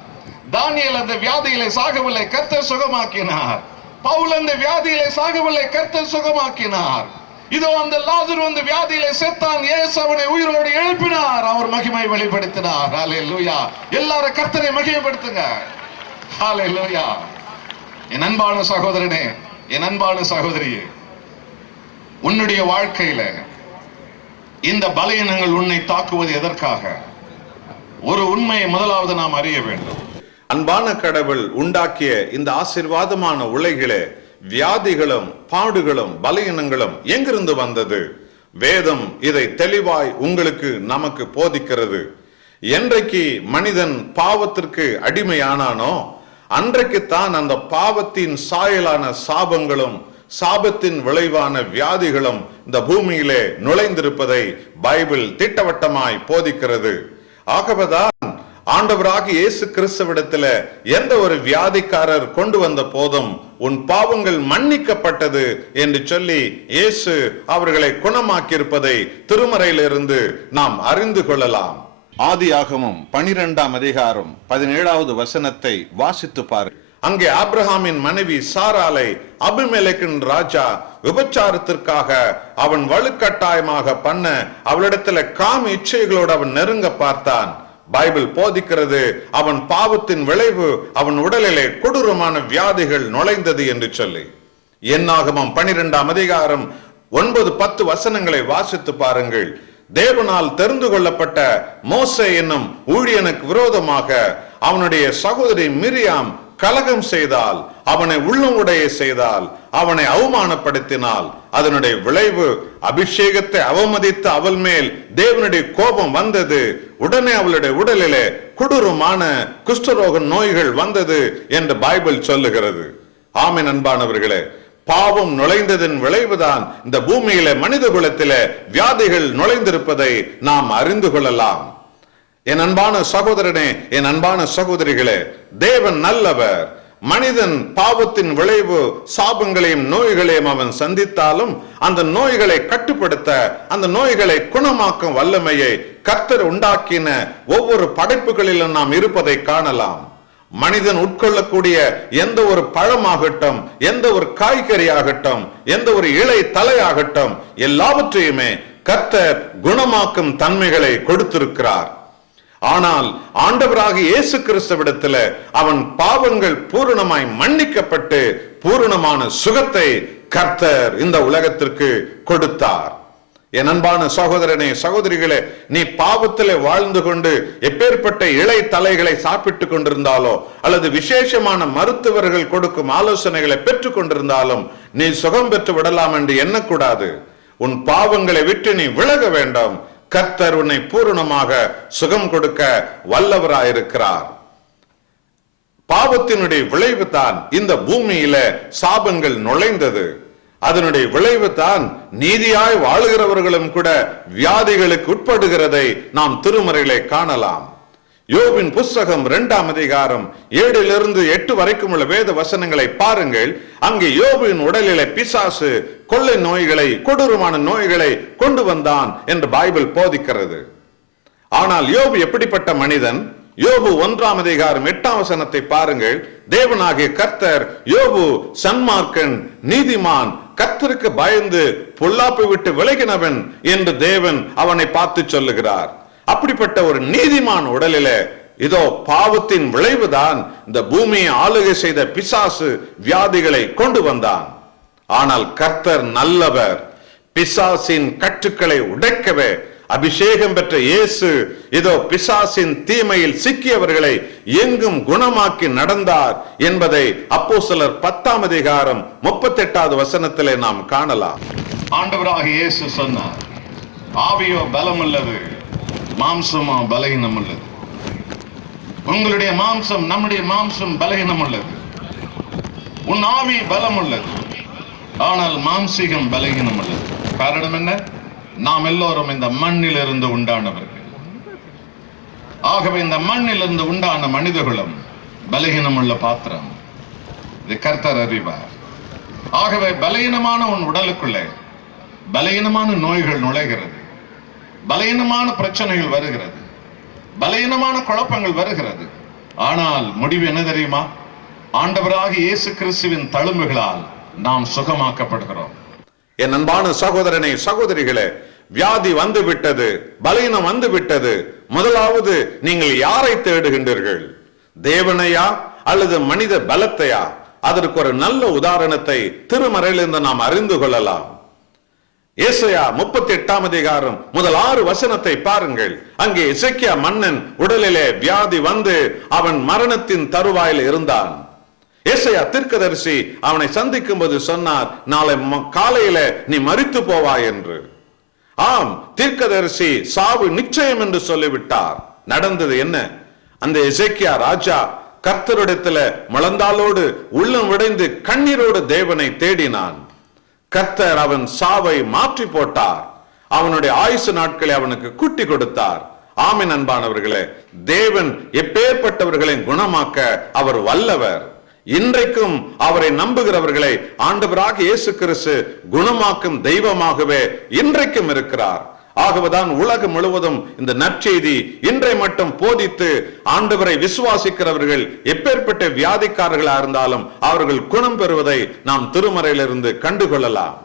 தானியேல் அந்த வியாதியிலே சாகவில்லை, கர்த்தர் சுகமாக்கினார். பவுல் அந்த வியாதியிலே சாகவில்லை, கர்த்தர் சுகமாக்கினார். இதோ அந்த லாசரு அந்த வியாதியிலே செத்தான், இயேசு அவனை உயிரோடு எழுப்பினார், அவர் மகிமை வெளிப்படுத்தினார். ஹல்லேலூயா! எல்லாரும் கர்த்தரை மகிமைப்படுத்துங்க. ஹல்லேலூயா! என் அன்பான சகோதரனே, என் அன்பான சகோதரியே, உன்னுடைய வாழ்க்கையில இந்த பலவீனங்கள் உன்னை தாக்குவது எதற்காக? ஒரு உண்மையை முதலாவது நாம் அறிய வேண்டும். அன்பான கடவுள் உண்டாக்கிய இந்த ஆசீர்வாதமான உலகிலே வியாதிகளும் பாடுகளும் பலவீனங்களும் எங்கிருந்து வந்தது? வேதம் இதை தெளிவாய் உங்களுக்கு நமக்கு போதிக்கிறது. என்றைக்கு மனிதன் பாவத்திற்கு அடிமையானானோ அன்றைக்குத்தான் அந்த பாவத்தின் சாயலான சாபங்களும் சாபத்தின் விளைவான வியாதிகளும் இந்த பூமியிலே நுழைந்திருப்பதை பைபிள் திட்டவட்டமாய் போதிக்கிறது. ஆகவேதான் ஆண்டவராகிய இயேசு கிறிஸ்துவிடத்துல எந்த ஒரு வியாதிக்காரர் கொண்டு வந்த போதும் உன் பாவங்கள் மன்னிக்கப்பட்டது என்று சொல்லி இயேசு அவர்களை குணமாக்கியிருப்பதை திருமறையிலிருந்து நாம் அறிந்து கொள்ளலாம். ஆதியாகமம் 12ஆம் அதிகாரம் 17வது வசனத்தை வாசித்து பாரு. அங்கே ஆபிரகாமின் மனைவி சாராளை அபிமெலேக்கின் ராஜா விபச்சாரத்திற்காக அவன் வலுக்கட்டாயமாக பண்ண அவளிடத்துல காம இச்சைகளோடு அவன் நெருங்க பார்த்தான். பைபிள் போதிக்கிறது அவன் பாவத்தின் விளைவு அவன் உடலிலே கொடூரமான வியாதிகள் நுழைந்தது என்று சொல்லி. என்னாகமம் 12ஆம் அதிகாரம் 9-10 வசனங்களை வாசித்து பாருங்கள். தேவனால் தெரிந்து கொள்ளப்பட்ட மோசே என்னும் ஊழியனுக்கு விரோதமாக அவனுடைய சகோதரி மிரியாம் கலகம் செய்தால், அவனை உள்ளுடைய செய்தால், அவனை அவமானப்படுத்தினால் அதனுடைய விளைவு அபிஷேகத்தை அவமதித்த அவள் மேல் தேவனுடைய கோபம் வந்தது. உடனே அவளுடைய உடலிலே கொடூரமான குஷ்டரோக நோய்கள் வந்தது என்று பைபிள் சொல்லுகிறது. ஆமென் அன்பானவர்களே, பாவம் நுழைந்ததன் விளைவுதான் இந்த பூமியில மனித குலத்திலே வியாதிகள் நுழைந்திருப்பதை நாம் அறிந்து கொள்ளலாம். என் அன்பான சகோதரனே, என் அன்பான சகோதரிகளே, தேவன் நல்லவர். மனிதன் பாவத்தின் விளைவு சாபங்களையும் நோய்களையும் அவன் சந்தித்தாலும் அந்த நோய்களை கட்டுப்படுத்த, அந்த நோய்களை குணமாக்கும் வல்லமையை கர்த்தர் உண்டாக்கின ஒவ்வொரு படைப்புகளிலும் நாம் இருப்பதை காணலாம். மனிதன் உட்கொள்ளக்கூடிய எந்த ஒரு பழமாகட்டும், எந்த ஒரு காய்கறி ஆகட்டும், எந்த ஒரு இலை தலையாகட்டும், எல்லாவற்றையுமே கர்த்தர் குணமாக்கும் தன்மைகளை கொடுத்திருக்கிறார். ஆனால் ஆண்டவராகிய இயேசு கிறிஸ்துவிடத்துல அவன் பாவங்கள் பூரணமாய் மன்னிக்கப்பட்டு பூரணமான சுகத்தை கர்த்தர் இந்த உலகத்திற்கு கொடுத்தார். என் அன்பான சகோதரனே, சகோதரிகளே, நீ பாவத்திலே வாழ்ந்து கொண்டு எப்பேற்பட்ட இலை தலைகளை சாப்பிட்டு கொண்டிருந்தாலோ அல்லது விசேஷமான மருத்துவர்கள் கொடுக்கும் ஆலோசனைகளை பெற்றுக் கொண்டிருந்தாலும் நீ சுகம் பெற்று விடலாம் என்று எண்ணக்கூடாது. உன் பாவங்களை விட்டு நீ விலக வேண்டும். கர்த்தர் உன்னை பூரணமாக சுகம் கொடுக்க வல்லவராயிருக்கிறார். பாவத்தினுடைய விளைவு தான் இந்த பூமியில சாபங்கள் நுழைந்தது. அதனுடைய விளைவு தான் நீதியாய் வாழுகிறவர்களும் கூட வியாதிகளுக்கு உட்படுகிறதை நாம் திருமறையிலே காணலாம். யோபின் புஸ்தகம் 2ஆம் அதிகாரம் 7-8 வரைக்கும் உள்ள வேத வசனங்களை பாருங்கள். அங்கே யோபின் உடலிலே பிசாசு கொள்ளை நோய்களை, கொடூரமான நோய்களை கொண்டு வந்தான் என்று பைபிள் போதிக்கிறது. ஆனால் யோபு எப்படிப்பட்ட மனிதன்? யோபு 1ஆம் அதிகாரம் 8ஆம் வசனத்தை பாருங்கள். தேவனாகிய கர்த்தர் யோபு சன்மார்க்கன், நீதிமான், கர்த்தருக்கு பயந்து பொல்லாப்பை விட்டு விலகினவன் என்று தேவன் அவனை பார்த்து சொல்லுகிறார். அப்படிப்பட்ட ஒரு நீதிமான் உடலில இதோ பாவத்தின் விளைவுதான் இந்த பூமியை ஆளுகை செய்த பிசாசு வியாதிகளை கொண்டு வந்தான். ஆனால் கர்த்தர் நல்லவர். பிசாசின் கட்டுக்களை உடைக்கவே அபிஷேகம் பெற்ற இயேசு இதோ பிசாசின் தீமையில் சிக்கியவர்களை எங்கும் குணமாக்கி நடந்தார் என்பதை அப்போஸ்தலர் 10ஆம் அதிகாரம் 38வது வசனத்திலே நாம் காணலாம். ஆண்டவராக இயேசு சொன்னார், ஆவியோ பலம் உள்ளது, மாம்சமோ பலகீனம் உள்ளது. உங்களுடைய மாம்சம், நம்முடைய மாம்சம் பலகீனம் உள்ளது. உன் ஆவி பலம் உள்ளது, ஆனால் மாம்சீகம் பலகீனம் உள்ளது. காரணம் என்ன? நாம் எல்லோரும் இந்த மண்ணிலிருந்து உண்டானவர்கள். ஆகவே இந்த மண்ணிலிருந்து உண்டான மனிதர்களும் பலகீனம் உள்ள பாத்திரம். இது கர்த்தர் அறிவார். ஆகவே பலகீனமான உன் உடலுக்குள்ளே பலகீனமான நோய்கள் நுழைகிறது, பலகீனமான பிரச்சனைகள் வருகிறது, பலகீனமான குழப்பங்கள் வருகிறது. ஆனால் முடிவு என்ன தெரியுமா? ஆண்டவராக இயேசு கிறிஸ்துவின் தழும்புகளால் நாம் சுகமாக்கப்படுகிறோம். என் அன்பான சகோதரனை, சகோதரிகளே, வியாதி வந்து விட்டது, பலகீனம் வந்து விட்டது. முதலாவது நீங்கள் யாரை தேடுகின்றீர்கள்? தேவனையா அல்லது மனித பலத்தையா? அதற்கு ஒரு நல்ல உதாரணத்தை திருமறையிலிருந்து நாம் அறிந்து கொள்ளலாம். ஏசாயா 38ஆம் அதிகாரம் முதல் 6 வசனத்தை பாருங்கள். அங்கே எசேக்கியா மன்னன் உடலிலே வியாதி வந்து அவன் மரணத்தின் தருவாயில் இருந்தான். ஏசாயா தீர்க்கதரிசி அவனை சந்திக்கும் போது சொன்னார், நாளை காலையில நீ மரித்து போவாய் என்று. ஆம், தீர்க்கதரிசி சாவு நிச்சயம் என்று சொல்லிவிட்டார். நடந்தது என்ன? அந்த எசேக்கியா ராஜா கர்த்தரிடத்துல முழந்தாளோடு உள்ளம் உடைந்து கண்ணீரோடு தேவனை தேடினான். கர்த்தர் அவன் சாவை மாற்றி போட்டார். அவனுடைய ஆயுசு நாட்களை அவனுக்கு கூட்டி கொடுத்தார். ஆமென் அன்பானவர்களே, தேவன் எப்பேற்பட்டவர்களை குணமாக்க அவர் வல்லவர். இன்றைக்கும் அவரை நம்புகிறவர்களை ஆண்டவராக இயேசு கிறிஸ்து குணமாக்கும் தெய்வமாகவே இன்றைக்கும் இருக்கிறார். ஆகவேதான் உலகம் முழுவதும் இந்த நற்செய்தி இன்றை மட்டும் போதித்து ஆண்டவரை விசுவாசிக்கிறவர்கள் எப்பேற்பட்ட வியாதிக்காரர்களா இருந்தாலும் அவர்கள் குணம் பெறுவதை நாம் திருமறையிலிருந்து கண்டுகொள்ளலாம்.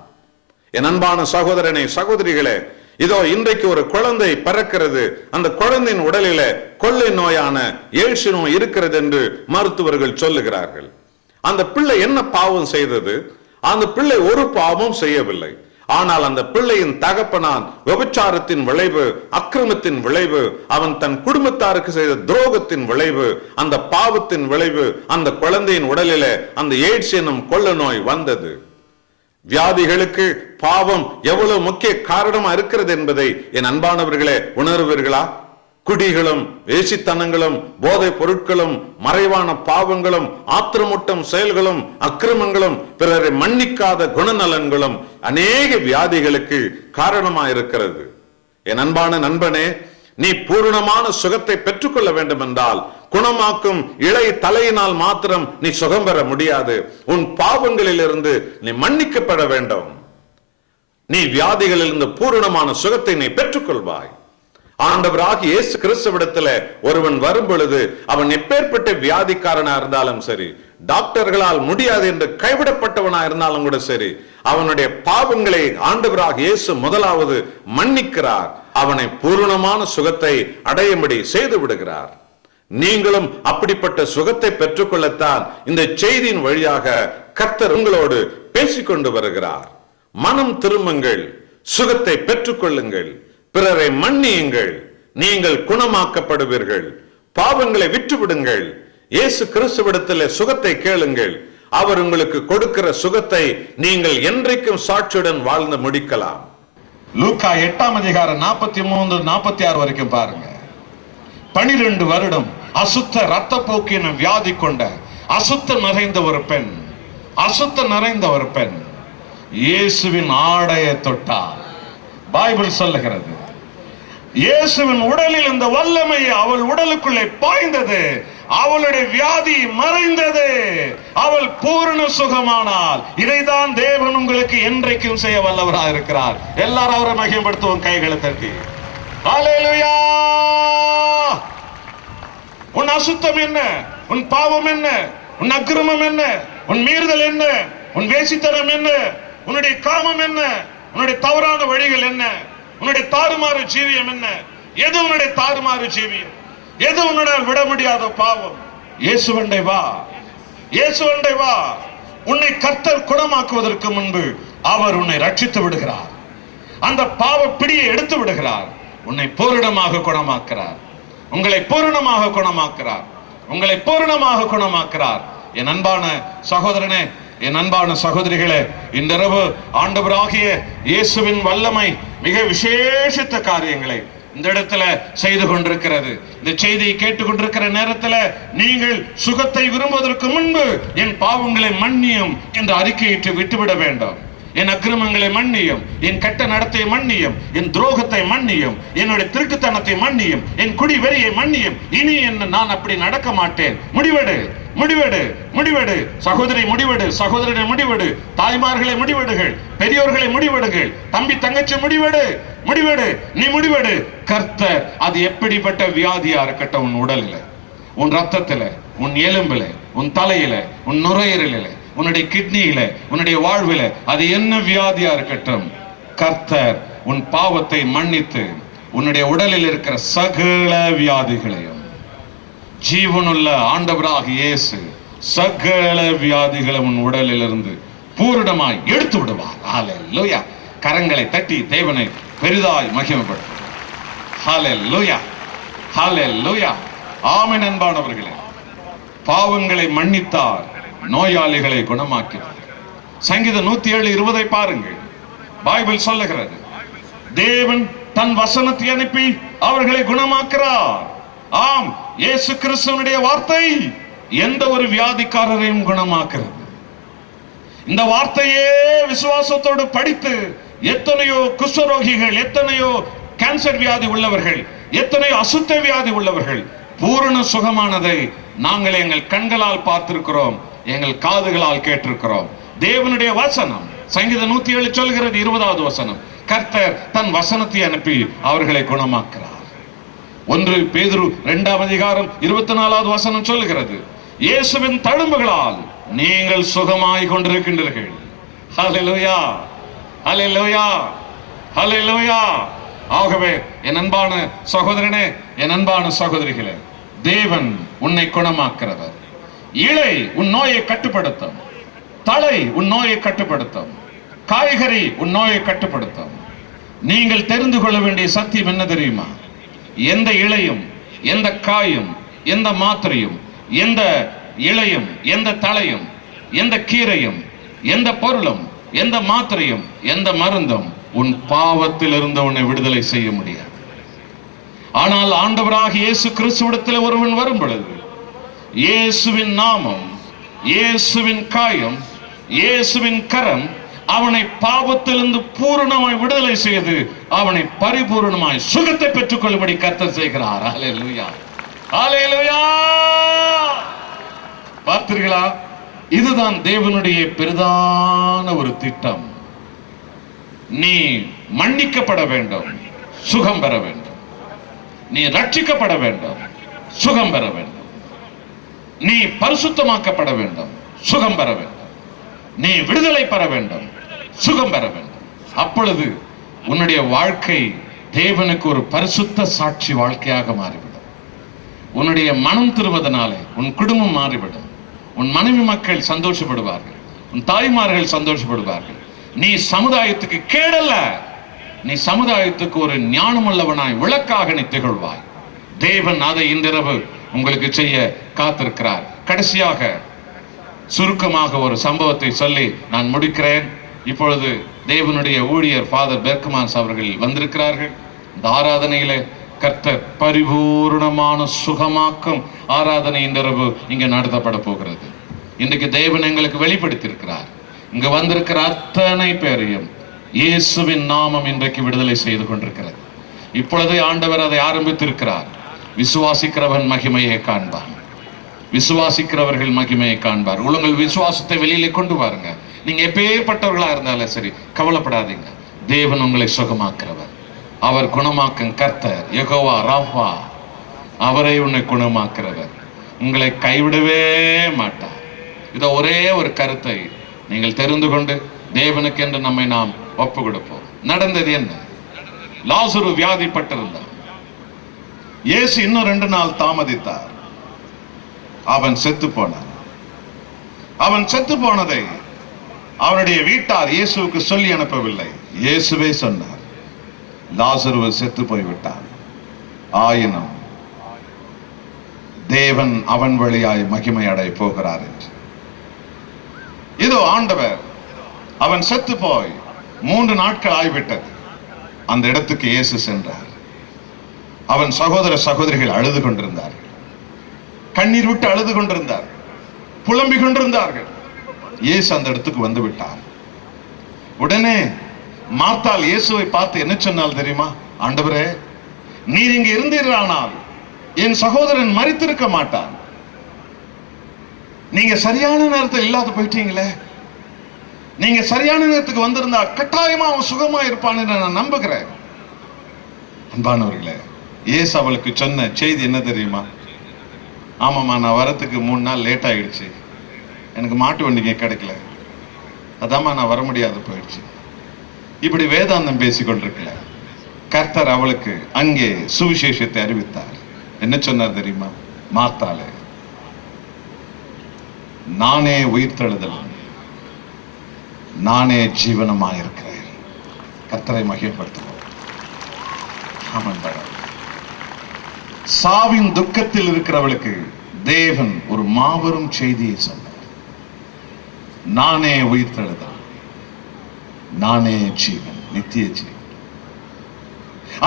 என் அன்பான சகோதரனை சகோதரிகளே, இதோ இன்றைக்கு ஒரு குழந்தை பிறக்கிறது. அந்த குழந்தையின் உடலில கொள்ளை நோயான எய்ட்ஸ் நோய் இருக்கிறது என்று மருத்துவர்கள் சொல்லுகிறார்கள். அந்த பிள்ளை என்ன பாவம் செய்தது? அந்த பிள்ளை ஒரு பாவமும் செய்யவில்லை. ஆனால் அந்த பிள்ளையின் தகப்பனான் விபச்சாரத்தின் விளைவு, அக்கிரமத்தின் விளைவு, அவன் தன் குடும்பத்தாருக்கு செய்த துரோகத்தின் விளைவு, அந்த பாவத்தின் விளைவு அந்த குழந்தையின் உடலில அந்த எய்ட்ஸ் என்னும் கொள்ள நோய் வந்தது. வியாதிகளுக்கு பாவம் எவ்வளவு முக்கிய காரணமா இருக்கிறது என்பதை என் அன்பானவர்களே உணர்வீர்களா? குடிகளும் வேசித்தனங்களும் போதை பொருட்களும் மறைவான பாவங்களும் ஆத்திரமூட்டும் செயல்களும் அக்கிரமங்களும் பிறரை மன்னிக்காத குணநலன்களும் அநேக வியாதிகளுக்கு காரணமா இருக்கிறது. என் அன்பான நண்பனே, நீ பூரணமான சுகத்தை பெற்றுக்கொள்ள வேண்டும் என்றால் குணமாக்கும் இளைய தலையினால் மாத்திரம் நீ சுகம் பெற முடியாது. உன் பாவங்களில் இருந்து நீ மன்னிக்கப்பட வேண்டும். நீ வியாதிகளிலிருந்து பூரணமான சுகத்தை நீ பெற்றுக்கொள்வாய். ஆண்டவராகிய இயேசு கிறிஸ்துவிடத்துல ஒருவன் வரும் பொழுது அவன் எப்பேற்பட்ட வியாதிக்காரனா இருந்தாலும் சரி, டாக்டர்களால் முடியாது என்று கைவிடப்பட்டவனா இருந்தாலும் கூட சரி, அவனுடைய பாவங்களை ஆண்டவராகிய இயேசு முதலாவது மன்னிக்கிறார். அவனை பூரணமான சுகத்தை அடையும்படி செய்து விடுகிறார். நீங்களும் அப்படிப்பட்ட சுகத்தை பெற்றுக்கொள்ளத்தான் இந்த செய்தியின் வழியாக கர்த்தர் உங்களோடு பேசிக்கொண்டு வருகிறார். மனம் திரும்புங்கள், சுகத்தை பெற்றுக்கொள்ளுங்கள், பிறரை மன்னியுங்கள், நீங்கள் குணமாக்கப்படுவீர்கள். பாவங்களை விட்டுவிடுங்கள். இயேசு கிறிஸ்துவிடத்தில் சுகத்தை கேளுங்கள். அவர் உங்களுக்கு கொடுக்கிற சுகத்தை நீங்கள் என்றைக்கும் சாட்சியுடன் வாழ்ந்து முடிக்கலாம். லூக்கா 8ஆம் அதிகாரம் 43-46 வரைக்கும் பாருங்க. 12 வருடம் அசுத்த இரத்த போக்கின வியாதி கொண்ட அசுத்த நிறைந்த ஒரு பெண் இயேசுவின் ஆடையை தொட்டார். பைபிள் சொல்லுகிறது, இயேசுவின் உடலில் இந்த வல்லமை அவள் உடலுக்குள்ளே பாய்ந்தது. அவளுடைய வியாதி மறைந்தது. அவள் பூரண சுகமானாள். இதைதான் தேவன் உங்களுக்கு என்றைக்கும் செய்ய வல்லவராக இருக்கிறார். எல்லாரும் அவரை மகிமைப்படுத்துவோம், கைகளை தட்டி. ஹல்லேலூயா! உன் அசுத்தம் என்ன? உன் பாவம் என்ன? உன் அக்கிரமம் என்ன? உன் மீறுதல் என்ன? உன் வேசித்தனம் என்ன? உன்னுடைய காமம் என்ன? உன்னுடைய தவறான வழிகள் என்ன? உன்னுடைய தாறுமாறு ஜீவியம் என்ன? எது உன்னுடைய தாறுமாறு ஜீவியம்? எது உன்னால் விட முடியாத பாவம்? இயேசுவண்டை வா, இயேசுவண்டை வா. உன்னை கர்த்தர் குணமாக்குவதற்கு முன்பு அவர் உன்னை ரட்சித்து விடுகிறார். அந்த பாவ பிடியை எடுத்து விடுகிறார். உன்னை பூரணமாக குணமாக்குறார். உங்களை பூரணமாக குணமாக்குறார். உங்களை பூரணமாக குணமாக்குறார். என் அன்பான சகோதரனே, என் அன்பான சகோதரிகளே, இந்த இரவு ஆண்டவராகிய இயேசுவின் வல்லமை மிக விசேஷித்த காரியங்களை இந்த இடத்துல செய்து கொண்டிருக்கிறது. இந்த செய்தியை கேட்டுக்கொண்டிருக்கிற நேரத்தில் நீங்கள் சுகத்தை விரும்புவதற்கு முன்பு என் பாவங்களை மன்னியும் என்று அறிக்கையிட்டு விட்டுவிட வேண்டாம். என் அக்கிரமங்களை மன்னியும், என் கெட்ட நடத்தையை மன்னியும், என் துரோகத்தை மன்னியும், என்னுடைய திருட்டுத்தனத்தை மன்னியும், என் குடி வெறியை மன்னியும். இனி என்ன நான் அப்படி நடக்க மாட்டேன். முடிவெடு, முடிவெடு, முடிவெடு. சகோதரி முடிவெடு, சகோதரனை முடிவெடு, தாய்மார்களை முடிவெடுகள், பெரியோர்களை முடிவெடுங்கள், தம்பி தங்கச்சி முடிவெடு, முடிவெடு, நீ முடிவெடு. கர்த்தர் அது எப்படிப்பட்ட வியாதியா இருக்கட்டும், உன் உடலில், உன் ரத்தத்துல, உன் எலும்புல, உன் தலையில, உன் நுரையீரலில, உன்னுடைய கிட்னியில, உன்னுடைய வாழ்வில, அது என்ன வியாதியா இருக்கட்டும், கர்த்தர் உன் பாவத்தை மன்னித்து உன்னுடைய உடலில் இருக்கிற சகல வியாதிகளையும், ஜீவனுள்ள ஆண்டவராக இயேசு சகல வியாதிகளும் உன் உடலில் இருந்து பூரணமாய் எடுத்து விடுவார். ஹல்லேலூயா! கரங்களை தட்டி தேவனை பெரிதாய் மகிமைப்படுத்தும். ஹல்லேலூயா! ஹல்லேலூயா! ஆமென். அன்பானவர்களே, பாவங்களை மன்னித்தார், நோயாளிகளை குணமாக்கினார். சங்கீதம் 107:20 பாருங்கள். பைபிள் சொல்லுகிறது, தேவன் தன் வசனத்தை அனுப்பி அவர்களை குணமாக்குறார். ஆம், இயேசு கிறிஸ்துவனுடைய வார்த்தை எந்த ஒரு வியாதிக்காரரையும் குணமாக்குறது. இந்த வார்த்தையே விசுவாசத்தோடு படித்து எத்தனையோ குஷ்டரோகிகள், எத்தனையோ கேன்சர் வியாதி உள்ளவர்கள், எத்தனையோ அசுத்த வியாதி உள்ளவர்கள் பூரண சுகமானதை நாங்கள் எங்கள் கண்களால் பார்த்திருக்கிறோம், எங்கள் காதுகளால் கேட்டிருக்கிறோம். தேவனுடைய வசனம் சங்கீதம் 107 சொல்கிறது, 20வது வசனம், கர்த்தர் தன் வசனத்தை அனுப்பி அவர்களை குணமாக்குறார். 1 பேதுரு 2ஆம் அதிகாரம் 24வது வசனம் சொல்கிறது, இயேசுவின் தழும்புகளால் நீங்கள் சுகமாய் கொண்டிருக்கின்றீர்கள். ஹல்லேலூயா, ஹல்லேலூயா, ஹல்லேலூயா. ஆகவே என் அன்பான சகோதரனே, என் அன்பான சகோதரிகளே, தேவன் உன்னை குணமாக்கிறவர். இலை உன் நோயை கட்டுப்படுத்தும், தலை உன் நோயை கட்டுப்படுத்தும், காய்கறி உன் நோயை கட்டுப்படுத்தும். நீங்கள் தெரிந்து கொள்ள வேண்டிய சத்தியம் என்ன தெரியுமா? எந்த இலையும், எந்த காயும், எந்த மாத்திரையும், எந்த இலையும், எந்த தலையும், எந்த கீரையும், எந்த பொருளும், எந்த மாத்திரையும், எந்த மருந்தும் உன் பாவத்தில் இருந்து உன்னை விடுதலை செய்ய முடியாது. ஆனால் ஆண்டவராக இயேசு கிறிஸ்துவிடத்தில் ஒருவன் வரும் பொழுது இயேசுவின் நாமம், இயேசுவின் காயம், இயேசுவின் கரம் அவனை பாவத்திலிருந்து பூரணமாய் விடுதலை செய்து அவனை பரிபூரணமாய் சுகத்தை பெற்றுக் கொள்ளும்படி கர்த்தர் செய்கிறார். ஹல்லேலூயா, ஹல்லேலூயா. பார்த்தீர்களா? இதுதான் தேவனுடைய பெரிதான ஒரு திட்டம். நீ மன்னிக்கப்பட வேண்டும், சுகம் பெற வேண்டும். நீ ரட்சிக்கப்பட வேண்டும், சுகம் பெற வேண்டும். நீ பரிசுத்தமாக்கப்பட வேண்டும், சுகம் பெற வேண்டும். நீ விடுதலை பெற வேண்டும், சுகம் பெற வேண்டும். அப்பொழுது உன்னுடைய வாழ்க்கை தேவனுக்கு ஒரு பரிசுத்த சாட்சி வாழ்க்கையாக மாறிவிடும். உன்னுடைய மனம் திருவதனாலே உன் குடும்பம் மாறிவிடும். உன் மனைவி மக்கள் சந்தோஷப்படுவார்கள், உன் தாய்மார்கள் சந்தோஷப்படுவார்கள். நீ சமுதாயத்துக்கு கேடல்ல, நீ சமுதாயத்துக்கு ஒரு ஞானமுள்ளவனாய் விளக்காக நீ திகழ்வாய். தேவன் அதை இன்றிரவு உங்களுக்கு செய்ய காத்திருக்கிறார். கடைசியாக சுருக்கமாக ஒரு சம்பவத்தை சொல்லி நான் முடிக்கிறேன். இப்பொழுது தேவனுடைய ஊழியர் ஃபாதர் பெர்க்மான்ஸ் அவர்கள் வந்திருக்கிறார்கள். இந்த ஆராதனையிலே கர்த்தர் பரிபூர்ணமான சுகமாக்கும் ஆராதனை இன்றிரவு இங்கே நடத்தப்பட போகிறது. இன்றைக்கு தேவன் எங்களுக்கு வெளிப்படுத்தியிருக்கிறார். இங்கு வந்திருக்கிற அத்தனை பேரையும் இயேசுவின் நாமம் இன்றைக்கு விடுதலை செய்து கொண்டிருக்கிறது. இப்பொழுதே ஆண்டவர் அதை ஆரம்பித்திருக்கிறார். விசுவாசிக்கிறவன் மகிமையை காண்பான், விசுவாசிக்கிறவர்கள் மகிமையை காண்பார். உங்கள் விசுவாசத்தை வெளியிலே கொண்டு வாருங்க. நீங்க எப்பேற்பட்டவர்களா இருந்தாலும் சரி, கவலைப்படாதீங்க. தேவன் உங்களை சுகமாக்குறவர். அவர் குணமாக்கும் கர்த்தர் யெகோவா ராஃபா, அவரை உன்னை குணமாக்குறவர். உங்களை கைவிடவே மாட்டார். இத ஒரே ஒரு கருத்தை நீங்கள் தெரிந்து கொண்டு தேவனுக்கு என்று நம்மை நாம் ஒப்பு கொடுப்போம். நடந்தது என்ன? லாசரு வியாதிப்பட்டிருந்தான். இயேசு இன்னும் 2 நாள் தாமதித்தார். அவன் செத்து போனான். அவன் செத்து போனதை அவனுடைய வீட்டார் இயேசுவுக்கு சொல்லி அனுப்பவில்லை, இயேசுவே சொன்னார், லாசரு செத்து போய்விட்டான். ஆயினும் தேவன் அவன் வழியாய் மகிமை அடைய போகிறார் என்று. இதோ ஆண்டவர், அவன் செத்து போய் 3 நாட்கள் ஆகிவிட்டது. அந்த இடத்துக்கு இயேசு சென்றார். அவன் சகோதர சகோதரிகள் அழுது கொண்டிருந்தார்கள், கண்ணீர் விட்டு அழுது கொண்டிருந்தார்கள், புலம்பிக் கொண்டிருந்தார்கள். இயேசு அந்த இடத்துக்கு வந்து விட்டார். உடனே மார்த்தாள் இயேசுவை பார்த்து என்ன சொன்னால் தெரியுமா? ஆண்டவரே, நீர் இங்கு இருந்தீரானால் என் சகோதரன் மரித்திருக்க மாட்டான். நீங்க சரியான நேரத்தில் இல்லாத போயிட்டீங்களே. நீங்க சரியான நேரத்துக்கு வந்திருந்தா கட்டாயமா அவன் சுகமா இருப்பான்னு நான் நம்புகிறேன். அன்பானவர்களே, இயேசு அவளுக்கு சொன்ன செய்தி என்ன தெரியுமா? ஆமாம்மா, நான் வரத்துக்கு 3 நாள் லேட் ஆயிடுச்சு, எனக்கு மாட்டு வண்டிங்க கிடைக்கல, அதாம்மா நான் வர முடியாது போயிடுச்சு. இப்படி வேதாந்தம் பேசிக்கொண்டிருக்கல. கர்த்தர் அவளுக்கு அங்கே சுவிசேஷத்தை அறிவித்தார். என்ன சொன்னார் தெரியுமா? மார்த்தாளே, நானே உயிர்த்தெழுதலும் நானே ஜீவனமாயிருக்கிறேன். கர்த்தரை மகிமைப்படுத்துவோம். சாவின் துக்கத்தில் இருக்கிறவளுக்கு தேவன் ஒரு மாபெரும் செய்தியை சொன்னார். நானே உயிர்த்தெழுதல், நானே ஜீவன், நித்திய ஜீவன்.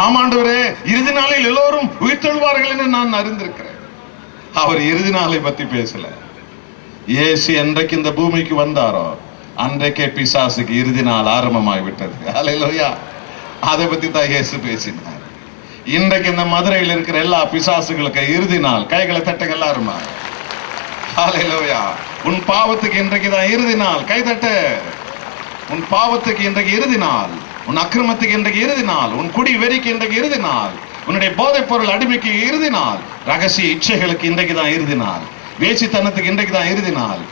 ஆமாண்டவரே, இறுதி நாளில் எல்லோரும் உயிர்த்தெழுவார்கள் போவார்கள் என்று நான் அறிந்திருக்கிறேன். அவர் இறுதி நாளை பத்தி பேசல. இயேசு என்றைக்கு இந்த பூமிக்கு வந்தாரோ அன்றைக்கே பிசாசுக்கு இறுதி நாள் ஆரம்பமாகி விட்டது. ஹல்லேலூயா. அதை பத்தி தான் இயேசு பேசினார். இன்றைக்கு இந்த மதுரையில் இருக்கிற எல்லா பிசாசுகளுக்கு இறுதி நாள். கைகளை தட்டுங்க எல்லாருமா. ஹல்லேலூயா. உன் பாவத்துக்கு இன்றைக்கு தான் இறுதி நாள். கை தட்டு. உன் பாவத்துக்கு இன்றைக்கு இறுதி நாள். உன் அக்கிரமத்துக்கு இன்றைக்கு இறுதி நாள். உன் குடி வெறிக்கு இன்றைக்கு இறுதி நாள். உன்னுடைய போதைப் பொருள் அடிமைக்கு இறுதி நாள். ரகசிய இச்சைகளுக்கு இன்றைக்கு தான் இறுதி நாள். வேசித்தனத்துக்கு இன்றைக்கு தான் இறுதி நாள்.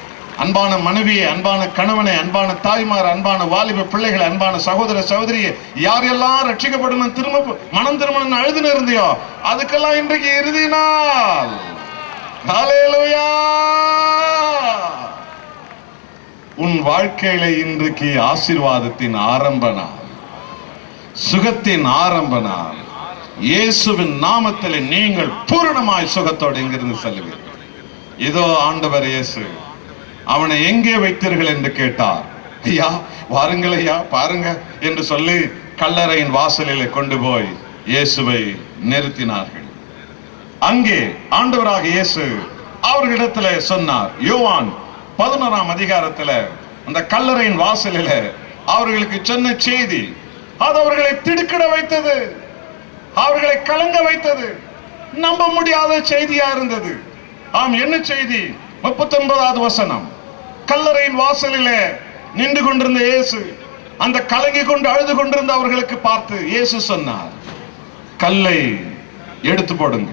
அன்பான மனைவியே, அன்பான கணவனை, அன்பான தாய்மார், அன்பான வாலிப பிள்ளைகளை, அன்பான சகோதர சகோதரியை, யாரெல்லாம் ரட்சிக்கப்படணும், திரும்ப மனம் திருமணம் அழுதுன்னு இருந்தியோ அதுக்கெல்லாம் இன்றைக்கு இறுதி நாள். ஹல்லேலூயா. உன் வாழ்க்கையில இன்றைக்கு ஆசீர்வாதத்தின் ஆரம்ப நாள், சுகத்தின் ஆரம்ப நாள். இயேசுவின் நாமத்தில் நீங்கள் பூரணமாய் சுகத்தோடு இங்கிருந்து செல்வீர்கள். இதோ ஆண்டவர் இயேசு. அவனை எங்கே வைத்தீர்கள் என்று கேட்டார். ஐயா வாருங்கள் ஐயா பாருங்க என்று சொல்லி கல்லறையின் வாசலில் கொண்டு போய் இயேசுவை நிறுத்தினார்கள். அங்கே ஆண்டவராக இயேசு அவர்களிடத்துல சொன்னார். யோவான் 11ஆம் அதிகாரத்துல அந்த கல்லறையின் வாசலில் அவர்களுக்கு சொன்ன செய்தி அது அவர்களை திடுக்கிட வைத்தது, அவர்களை கலங்க வைத்தது. நம்ப முடியாத செய்தியா இருந்தது. ஆம், என்ன செய்தி? 39வது வசனம். கல்லறையின் வாசலிலே நின்று கொண்டிருந்த இயேசு அந்த கலங்கி கொண்டு அழுது கொண்டிருந்த அவர்களுக்கு பார்த்து இயேசு சொன்னார், கல்லை எடுத்து போடுங்க.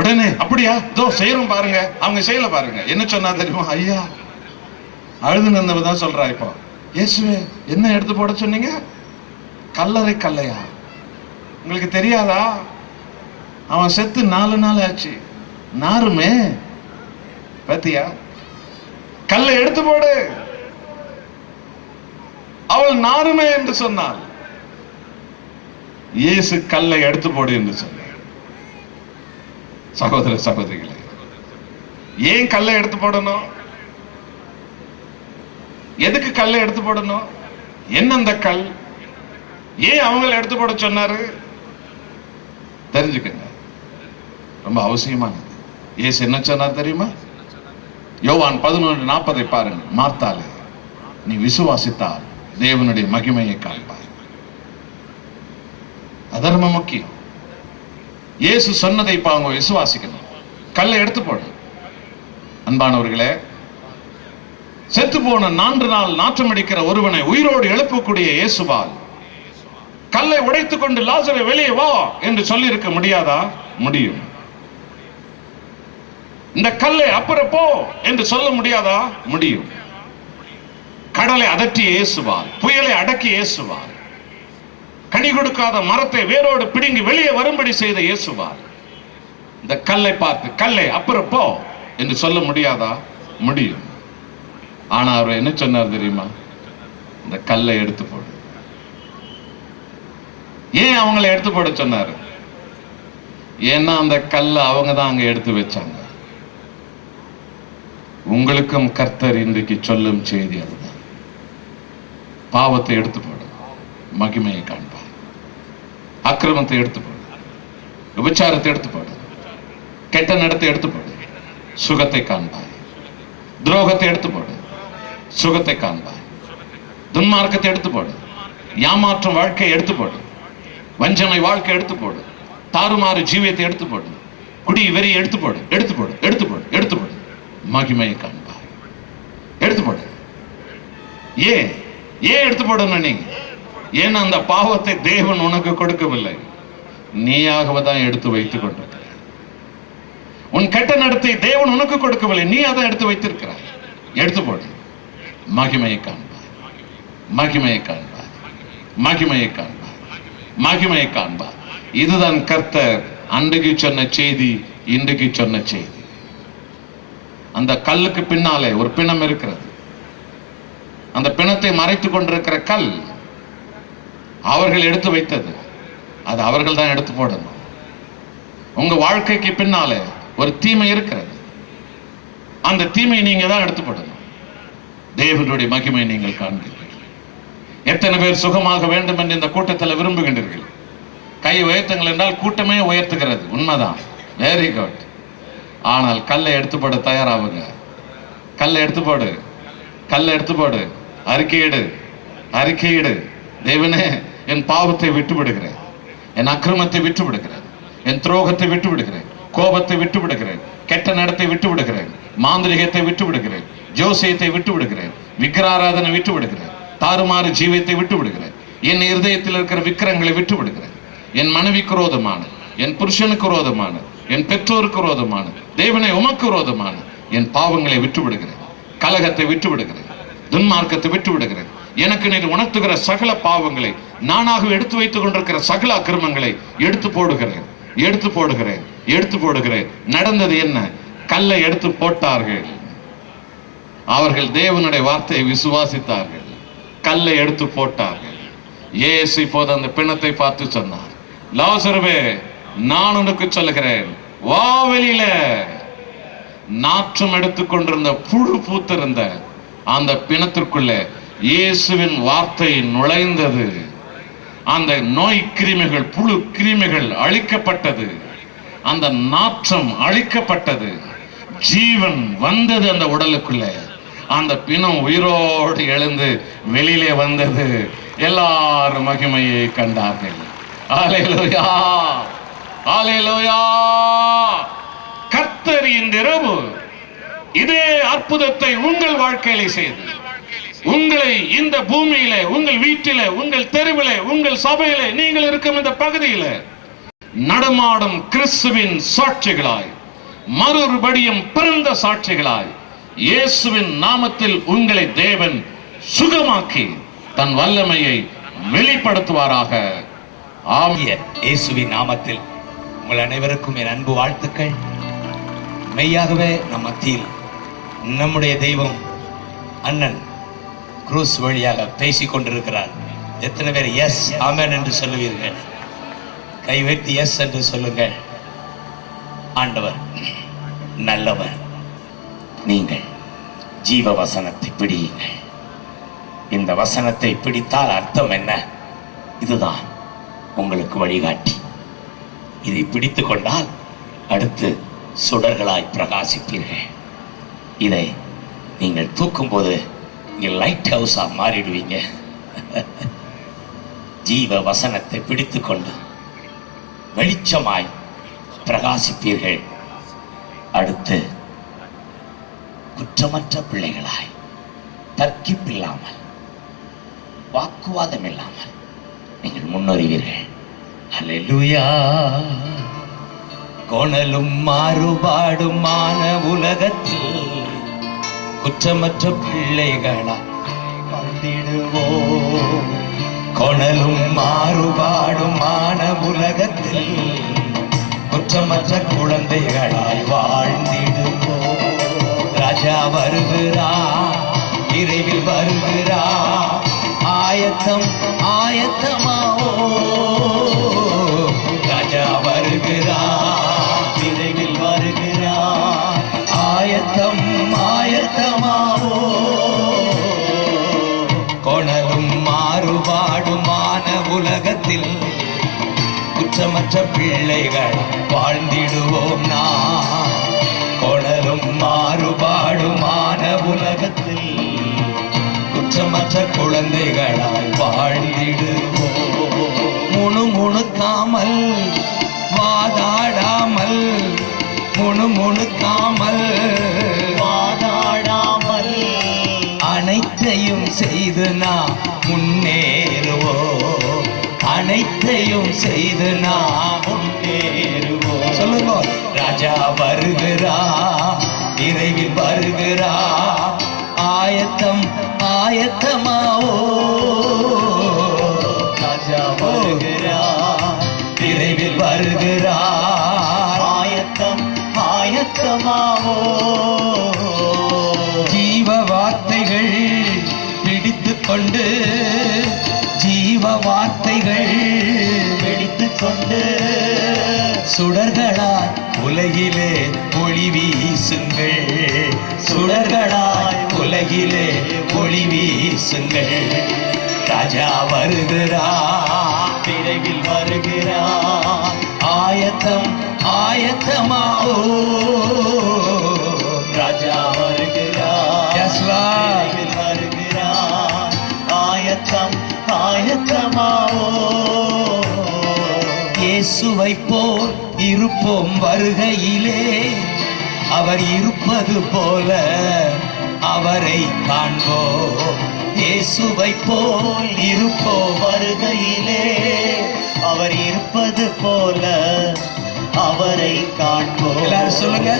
உடனே அப்படியா, இதோ செய்யறோம் பாருங்க. அவங்க செய்யல பாருங்க. என்ன சொன்னா தெரியுமா? ஐயா அழுது நின்றவதான் சொல்றா. இப்போ இயேசுவே என்ன எடுத்து போட சொன்னீங்க? கல்லறை கல்லையா? உங்களுக்கு தெரியாதா? அவன் செத்து 4 நாள் ஆச்சு. நாருமே பத்தியா? கல்லை எடுத்து போடு. அவள் நாருமே என்று சொன்னாள். இயேசு கல்லை எடுத்து போடு என்று சொன்னார். சகோதர சகோதரிகளே, ஏன் கல்லை எடுத்து போடணும்? எதுக்கு கல்லை எடுத்து போடணும்? என்ன அந்த கல்? ஏன் அவங்களை எடுத்து போட சொன்னாரு? தெரிஞ்சுக்கங்க, ரொம்ப அவசியமானது. இயேசு என்ன சொன்னார் தெரியுமா? யோவான் 11:40 பாருங்க. மார்த்தாளே, நீ விசுவாசித்தால் தேவனுடைய மகிமையை காண்பாய். அதர்ம முக்கியம். இயேசு சொன்னதை இப்ப அவங்க விசுவாசிக்கணும். கல்லை எடுத்து போடு. அன்பானவர்களே, செத்து போன 4 நாள் நாற்றம் அடிக்கிற ஒருவனை உயிரோடு எழுப்பக்கூடிய இயேசுவால் கல்லை உடைத்துக் கொண்டு லாசரை வெளியே வா என்று சொல்லி இருக்க முடியாதா? முடியும். இந்த கல்லை அப்புறம் போ என்று சொல்ல முடியாதா? முடியும். கடலை அதட்டிய இயேசுவால், புயலை அடக்கி இயேசுவால், கனி கொடுக்காத மரத்தை வேரோடு பிடுங்கி வெளியே வரும்படி செய்த இயேசுவால் இந்த கல்லை பார்த்து கல்லை அப்புறம் போ என்று சொல்ல முடியாதா? முடியும். ஆனா அவர் என்ன சொன்னார் தெரியுமா? இந்த கல்லை எடுத்து போடு. ஏன் அவங்களை எடுத்து போட சொன்னாரு? ஏன்னா அந்த கல்லை அவங்க தான் அங்க எடுத்து வச்சாங்க. உங்களுக்கும் கர்த்தர் இன்றைக்கு சொல்லும் செய்தி அதுதான். பாவத்தை எடுத்து போடு, மகிமையை காண்பார். அக்கிரமத்தை எடுத்து போடு, விபச்சாரத்தை எடுத்து போடு, கெட்ட நடத்தை எடுத்து போடு, சுகத்தை காண்பாய். துரோகத்தை எடுத்து போடு, சுகத்தை காண்பாய். துன்மார்க்கத்தை எடுத்து போடு, ஏமாற்றும் வாழ்க்கையை எடுத்து போடு, வஞ்சனை வாழ்க்கை எடுத்து போடு, தாறுமாறு ஜீவியத்தை எடுத்து போடு, குடி வெறி எடுத்து போடு, எடுத்து போடு, எடுத்து போடு, எடுத்து போடு, மகிமையை காண்பாய். எடுத்து போடு. ஏன் எடுத்து போடணும் நீங்க? ஏன்னா அந்த பாவத்தை தேவன் உனக்கு கொடுக்கவில்லை, நீயாகவே தான் எடுத்து வைத்துக் கொண்டிருக்கிறாய். உன் கெட்ட நடத்தை தேவன் உனக்கு கொடுக்கவில்லை, நீ அதை எடுத்து வைத்திருக்கிறாய். எடுத்து போடு. மகிமையை காண்பாய், மகிமையை காண்பாய், மகிமையை காண்பாய், மகிமையை காண்பாய். இதுதான் கர்த்தர் அன்றைக்கு சொன்ன செய்தி, இன்றைக்கு சொன்ன செய்தி. அந்த கல்லுக்கு பின்னாலே ஒரு பிணம் இருக்கிறது. அந்த பிணத்தை மறைத்துக் கொண்டிருக்கிற கல் அவர்கள் எடுத்து வைத்தது. அது அவர்கள் தான் எடுத்து போடணும். உங்க வாழ்க்கைக்கு பின்னாலே ஒரு தீமை இருக்கிறது. அந்த தீமையை நீங்க தான் எடுத்து போடணும். தேவனுடைய மகிமை நீங்கள் காண்கிறீர்கள். எத்தனை பேர் சுகமாக வேண்டும் என்று இந்த கூட்டத்தில் விரும்புகின்றீர்கள்? கை உயர்த்துங்கள் என்றால் கூட்டமே உயர்த்துகிறது, உண்மைதான், வெரி குட். ஆனால் கல்லை எடுத்து போட தயாராகுங்க. கல்லை எடுத்து போடு, கல்லை எடுத்து போடு, அறிக்கையிடு, அறிக்கையிடு. தேவனே, என் பாவத்தை விட்டு விடுகிறேன், என் அக்கிரமத்தை விட்டு விடுகிறேன், என் துரோகத்தை விட்டு விடுகிறேன், கோபத்தை விட்டு விடுகிறேன், கெட்ட நடத்தை விட்டு விடுகிறேன், மாந்திரிகத்தை விட்டு விடுகிறேன், ஜோசியத்தை விட்டு விடுகிறேன், விக்கிராராதனை விட்டு விடுகிறேன், தாறுமாறு ஜீவியத்தை விட்டு விடுகிறேன், என் இருதயத்தில் இருக்கிற விக்கிரங்களை விட்டு விடுகிறேன். என் மனைவிக்கு விரோதமான, என் புருஷனுக்கு விரோதமான, என் பெற்றோருக்கு விரோதமான, தேவனை உமக்கு விரோதமான என் பாவங்களை விட்டு விடுகிறேன், கலகத்தை விட்டு விடுகிறேன், துன்மார்க்கத்தை விட்டு விடுகிறேன். எனக்கு நீர் உணர்த்துகிற சகல பாவங்களை, நானாக எடுத்து வைத்துக் கொண்டிருக்கிற சகல அக்கிரமங்களை எடுத்து போடுகிறேன், எடுத்து போடுகிறேன், எடுத்து போடுகிறேன். நடந்தது என்ன? கல்லை எடுத்து போட்டார்கள். அவர்கள் தேவனுடைய வார்த்தையை விசுவாசித்தார்கள், கல்லை எடுத்து போட்டார்கள். இயேசு இப்போது அந்த பிணத்தை பார்த்து சொன்னார், லாசருவே, நான் உனக்கு சொல்லுகிறேன், வா வெளியில. நாற்றம் எடுத்துக் கொண்டிருந்த புழு பூத்திருந்த அந்த பிணத்திற்குள்ள இயேசுவின் வார்த்தை நுழைந்தது. அந்த நோய் கிருமிகள், புழு கிருமிகள் அழிக்கப்பட்டது, அந்த நாற்றம் அழிக்கப்பட்டது, ஜீவன் வந்தது அந்த உடலுக்குள்ள. அந்த பிணம் உயிரோடு எழுந்து வெளியிலே வந்தது. எல்லாரும் மகிமையை கண்டார்கள். அல்லேலூயா, அல்லேலூயா. கர்த்தர் இந்த இரவு இதே அற்புதத்தை உங்கள் வாழ்க்கையிலே செய்து, உங்களை இந்த பூமியிலே, உங்கள் வீட்டிலே, உங்கள் தெருவிலே, உங்கள் சபையிலே, நீங்கள் இருக்கும் இந்த பகுதியிலே நடமாடும் கிறிஸ்துவின் சாட்சிகளாய், மறுபடியும் பிறந்த சாட்சிகளாய், இயேசுவின் நாமத்தில் உங்களை தேவன் சுகமாக்கி தன் வல்லமையை வெளிப்படுத்துவாராக. ஆமென். இயேசுவின் நாமத்தில் உங்கள் அனைவருக்கும் என் அன்பு வாழ்த்துக்கள். மெய்யாகவே நம் மத்தியில் நம்முடைய தெய்வம் அண்ணன் குரூஸ் வழியாக பேசிக் கொண்டிருக்கிறார். எத்தனை பேர் எஸ் ஆமென் என்று சொல்லுவீர்கள்? கை வைத்து எஸ் என்று சொல்லுங்கள். ஆண்டவர் நல்லவர். நீங்கள் ஜீவ வசனத்தை பிடியுங்கள். இந்த வசனத்தை பிடித்தால் அர்த்தம் என்ன? இதுதான் உங்களுக்கு வழிகாட்டி. இதை பிடித்து கொண்டால் அடுத்து சுடர்களாய் பிரகாசிப்பீர்கள். இதை நீங்கள் தூக்கும் போது இங்கே லைட் ஹவுஸா மாறிடுவீங்க. ஜீவ வசனத்தை பிடித்து கொண்டு வெளிச்சமாய் பிரகாசிப்பீர்கள். அடுத்து குற்றமற்ற பிள்ளைகளாய், தர்க்கிப்பில்லாமல், வாக்குவாதம் இல்லாமல் நீங்கள் முன்னேறுவீர்கள். அல்லேலூயா. கோணலும் மாறுபாடுமான உலகத்தில் குற்றமற்ற பிள்ளைகளா வாழ்ந்திடுவோம். கோணலும் மாறுபாடுமான உலகத்தில் குற்றமற்ற குழந்தைகளாய் வாழ்ந்திடுவோம். ராஜா வருகிறார், விரைவில் வருகிறார். ஆயத்தம் ஆயத்தமாவோ, ராஜா வருகிறார், விரைவில் வருகிறார். ஆயத்தம் ஆயத்தமாவோ. கோணலும் மாறுபாடுமான உலகத்தில் குற்றமற்ற பிள்ளைகள் வாழ்ந்திடுவோம் நான். கோணலும் மாறுபாடுமான உலகத்தில் குற்றமற்ற குழந்தைகளாய் வாழ்ந்திடுவோம். முணுமுணுக்காமல், வாதாடாமல், முணுமுணுக்காமல், வாதாடாமல், அனைத்தையும் செய்து நான் முன்னேறுவோம். அனைத்தையும் செய்து நான் முன்னேறுவோம். சொல்லுங்க. ராஜா வருகிறா, விரைவில் வருகிறா. ஆயத்தம் ஆயத்தமாவோ, ராஜா வருகிறா, விரைவில் வருகிறா. ஆயத்தம் ஆயத்தமாவோ. ஜீவ வார்த்தைகள் பிடித்துக் கொண்டு, ஜீவ வார்த்தைகள் பிடித்துக் கொண்டு சுடர்களாய் உலகிலே ஒளி வீசுங்கள். சுடர்களாய் உலகிலே ஒளி வீசுங்கள். ராஜா வருகிறார், விரைவில் வருகிறார். ஆயத்தம் ஆயத்தமாவோ, ராஜா வருகிறார். Yes, Lord. விரைவில் வருகிறார். ஆயத்தம் ஆயத்தமாவோ, இயேசுவை போல் இருப்போம் வருகையிலே, அவர் இருப்பது போல அவரை காண்போம். இயேசுவை போல் இருப்போம் வருகையிலே, அவர் இருப்பது போல அவரை காண்போம். எல்லாரும் சொல்லுங்க,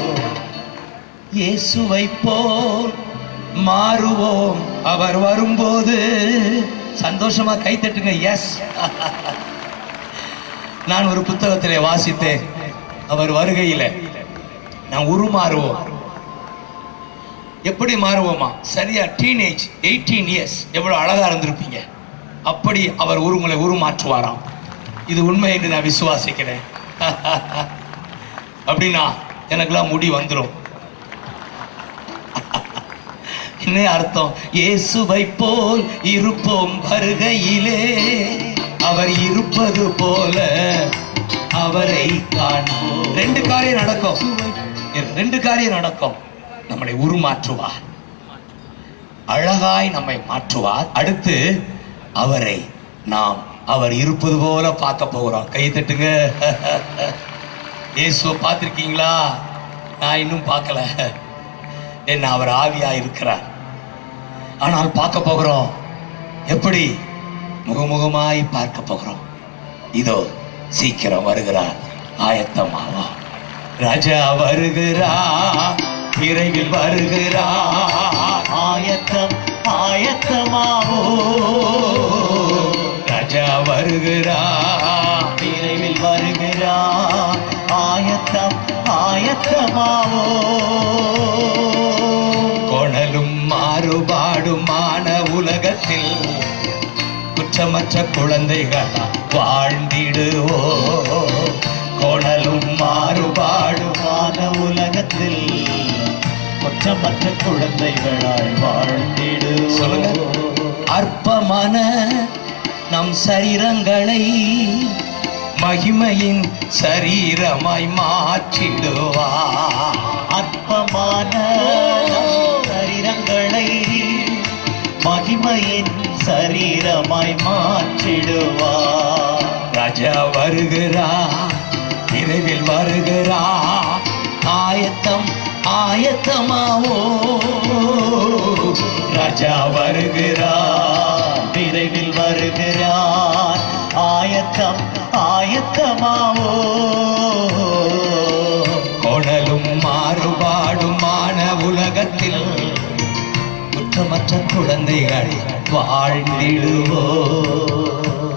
இயேசுவை போல் மாறுவோம் அவர் வரும்போது. சந்தோஷமா கை தட்டுங்க. எஸ். நான் ஒரு புத்தகத்திலே வாசித்தேன், அவர் வருகையில நான் உருமாறுவோம். எப்படி மாறுவோமா? சரியா டீனேஜ் 18 இயர்ஸ் எவ்வளவு அழகா இருந்திருப்பீங்க, அப்படி அவர் உங்களை உருமாற்றுவாராம். இது உண்மை என்று நான் விசுவாசிக்கிறேன். அப்படின்னா எனக்கெல்லாம் முடி வந்துடும். என்ன அர்த்தம்? இயேசுவை போல் இருப்போம் வருகையிலே, அவர் இருப்பது போல அவரை காண்போம். ரெண்டு காரியம் நடக்கும், ரெண்டு காரியம் நடக்கும். நம்மளை உருமாற்றுவார், அழகாய் நம்மை மாற்றுவார். அடுத்து அவரை நாம் அவர் இருப்பது போல பார்க்க போகிறோம். கை தட்டுங்க. இயேசுவை பார்த்திருக்கீங்களா? நான் இன்னும் பார்க்கல. என்ன, அவர் ஆவியா இருக்கிறார். ஆனால் பார்க்க போகிறோம். எப்படி? முகமுகமாய் பார்க்க போகிறோம். இதோ சீக்கிரம் வருகிறார், ஆயத்தமாவா. ராஜா வருகிறார், விரைவில் வருகிறார். ஆயத்தம் ஆயத்தமாவோ, ராஜா வருகிறார், விரைவில் வருகிறார். ஆயத்தம் ஆயத்தமாவோ, கொணலும் மாறுபாடுமான உலகத்தில் குற்றமற்ற குழந்தைகள் வாழ்ந்திடுவோ. கொணலும் மாறுபாடுமான உலகத்தில் குற்றமற்ற குழந்தைகளாய் வாழ்ந்திடுவோ. சொல்லுங்க, அற்பமான நம் சரீரங்களை மகிமையின் சரீரமாய் மாற்றிடுவார். அற்பமான சரீரங்களை மகிமையின் சரீரமாய் மாற்றிடுவார். ராஜா வருகிறார், விரைவில் வருகிறார். ஆயத்தம் ஆயத்தமாவோ, ராஜா வருகிறார், விரைவில் வருகிறார். ஆயத்தம் ஆயத்தமாவோ, கொடலும் மாறுபாடுமான உலகத்தில் குற்றமற்ற குழந்தைகள் வாழ்ந்திடுவோ.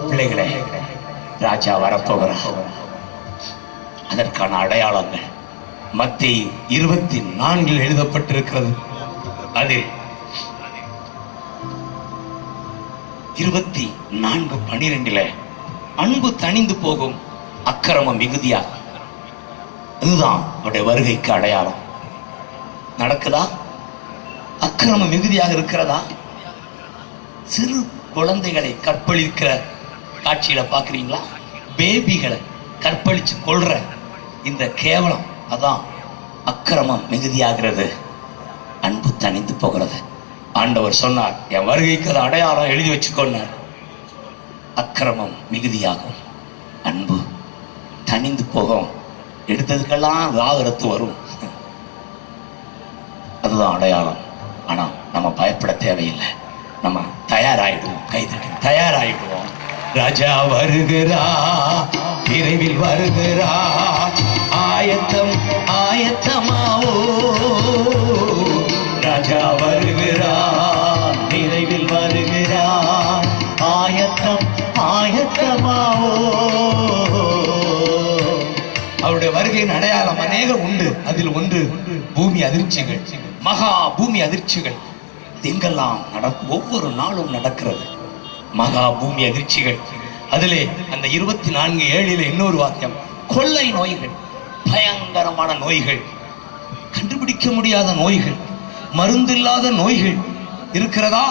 பிள்ளைகளே, ராஜா வரப்போகிறார். அதற்கான அடையாளங்கள் மத்தேயு 24 எழுதப்பட்டிருக்கிறது. அதில் 24:12 அன்பு தணிந்து போகும், அக்கிரமம் மிகுதியாகும். இதுதான் அவருடைய வருகைக்கு அடையாளம். நடக்குதா? அக்கிரமம் மிகுதியாக இருக்கிறதா? சிறு குழந்தைகளை கற்பழிக்கிற காட்சியில பாக்குறீங்களா? பேபிகளை கற்பழிச்சு கொள்ற இந்த கேவலம், அதான் அக்கிரமம் மிகுதியாகிறது, அன்பு தணிந்து போகிறது. ஆண்டவர் சொன்னார், என் வருகைக்கு அது அடையாளம் எழுதி வச்சுக்கொண்டார். அக்கிரமம் மிகுதியாகும், அன்பு தணிந்து போகும். எடுத்ததுக்கெல்லாம் விவாகரத்து வரும், அதுதான் அடையாளம். ஆனா நம்ம பயப்பட தேவையில்லை, நம்ம தயாராயிடுவோம். கைதட்டி தயாராயிடுவோம். ராஜா வருகிறா, விரைவில் வருகிறா. ஆயத்தம் ஆயத்தமாவோ, ராஜா வருகிறா, விரைவில் வருகிறா. ஆயத்தம் ஆயத்தமாவோ. அவருடைய வருகையின் அடையாளம் அநேகம் உண்டு. அதில் ஒன்று பூமி அதிர்ச்சிகள், மகா பூமி அதிர்ச்சிகள். எங்கெல்லாம் நடக்கும்? ஒவ்வொரு நாளும் நடக்கிறது மகா பூமி அதிர்ச்சிகள். அதிலே அந்த 24:7 இன்னொரு வாக்கியம், கொள்ளை நோய்கள், பயங்கரமான நோய்கள், கண்டுபிடிக்க முடியாத நோய்கள், மருந்தில்லாத நோய்கள் இருக்கிறதா?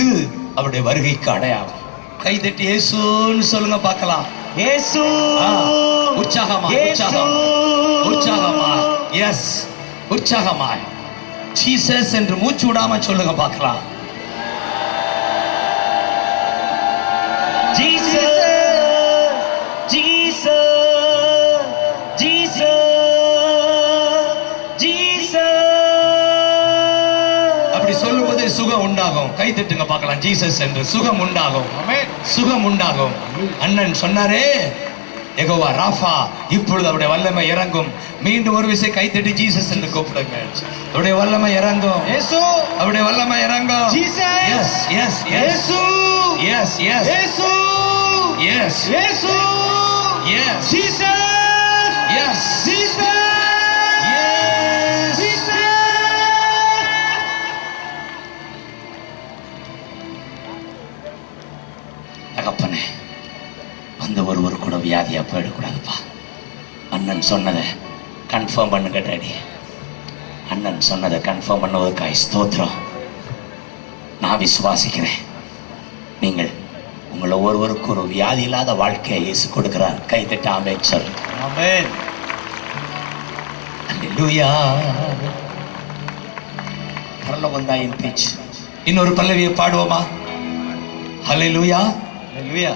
இது அவருடைய வருகைக்கு அடையாளம். கை தட்டி இயேசுன்னு சொல்லுங்க பார்க்கலாம். இயேசு. உற்சாகமா உற்சாகமா எஸ் உற்சாகமா ஜீசஸ் என்று மூச்சு விடாம சொல்லுங்க பார்க்கலாம். Jesus Jesus Jesus Jesus. அப்படி சொல்லும்போது சுகம் உண்டாகும். கை தட்டுங்க பார்க்கலாம். ஜீசஸ் என்று சுகம் உண்டாகும். சுகம் உண்டாகும். அண்ணன் சொன்னாரே யெகோவா ராஃபா, இப்பொழுது அவருடைய வல்லமை இறங்கும். மீண்டும் ஒரு விசை கை தட்டி ஜீசஸ் என்று கூப்பிடுங்க. அவருடைய வல்லமை இறங்கும். இயேசு. அவருடைய வல்லமை இறங்கும். ஜீசஸ். எஸ் எஸ் இயேசு. எஸ் எஸ் இயேசு. எஸ் இயேசு. S Jesus. S Jesus. S Jesus. தகப்பனே, அந்த ஒருவர் கூட வியாதியா போயிடக்கூடாதுப்பா. அண்ணன் சொன்னதை கன்ஃபார்ம் பண்ணுங்க டாடி. அண்ணன் சொன்னதை கன்ஃபார்ம் பண்ணுவதற்காக ஸ்தோத்திரம். நான் விசுவாசிக்கிறேன். நீங்கள் உங்களை ஒருவருக்கு ஒரு வியாதி இல்லாத வாழ்க்கையை இயேசு கொடுக்கிறார். கை தட்ட ஆமென் சொல். ஆமென். அல்லேலூயா. பரலோகம் தான் என் பேச்சு. இன்னொரு பல்லவியை பாடுவோமா? அல்லேலூயா. ஹல்லேலூயா.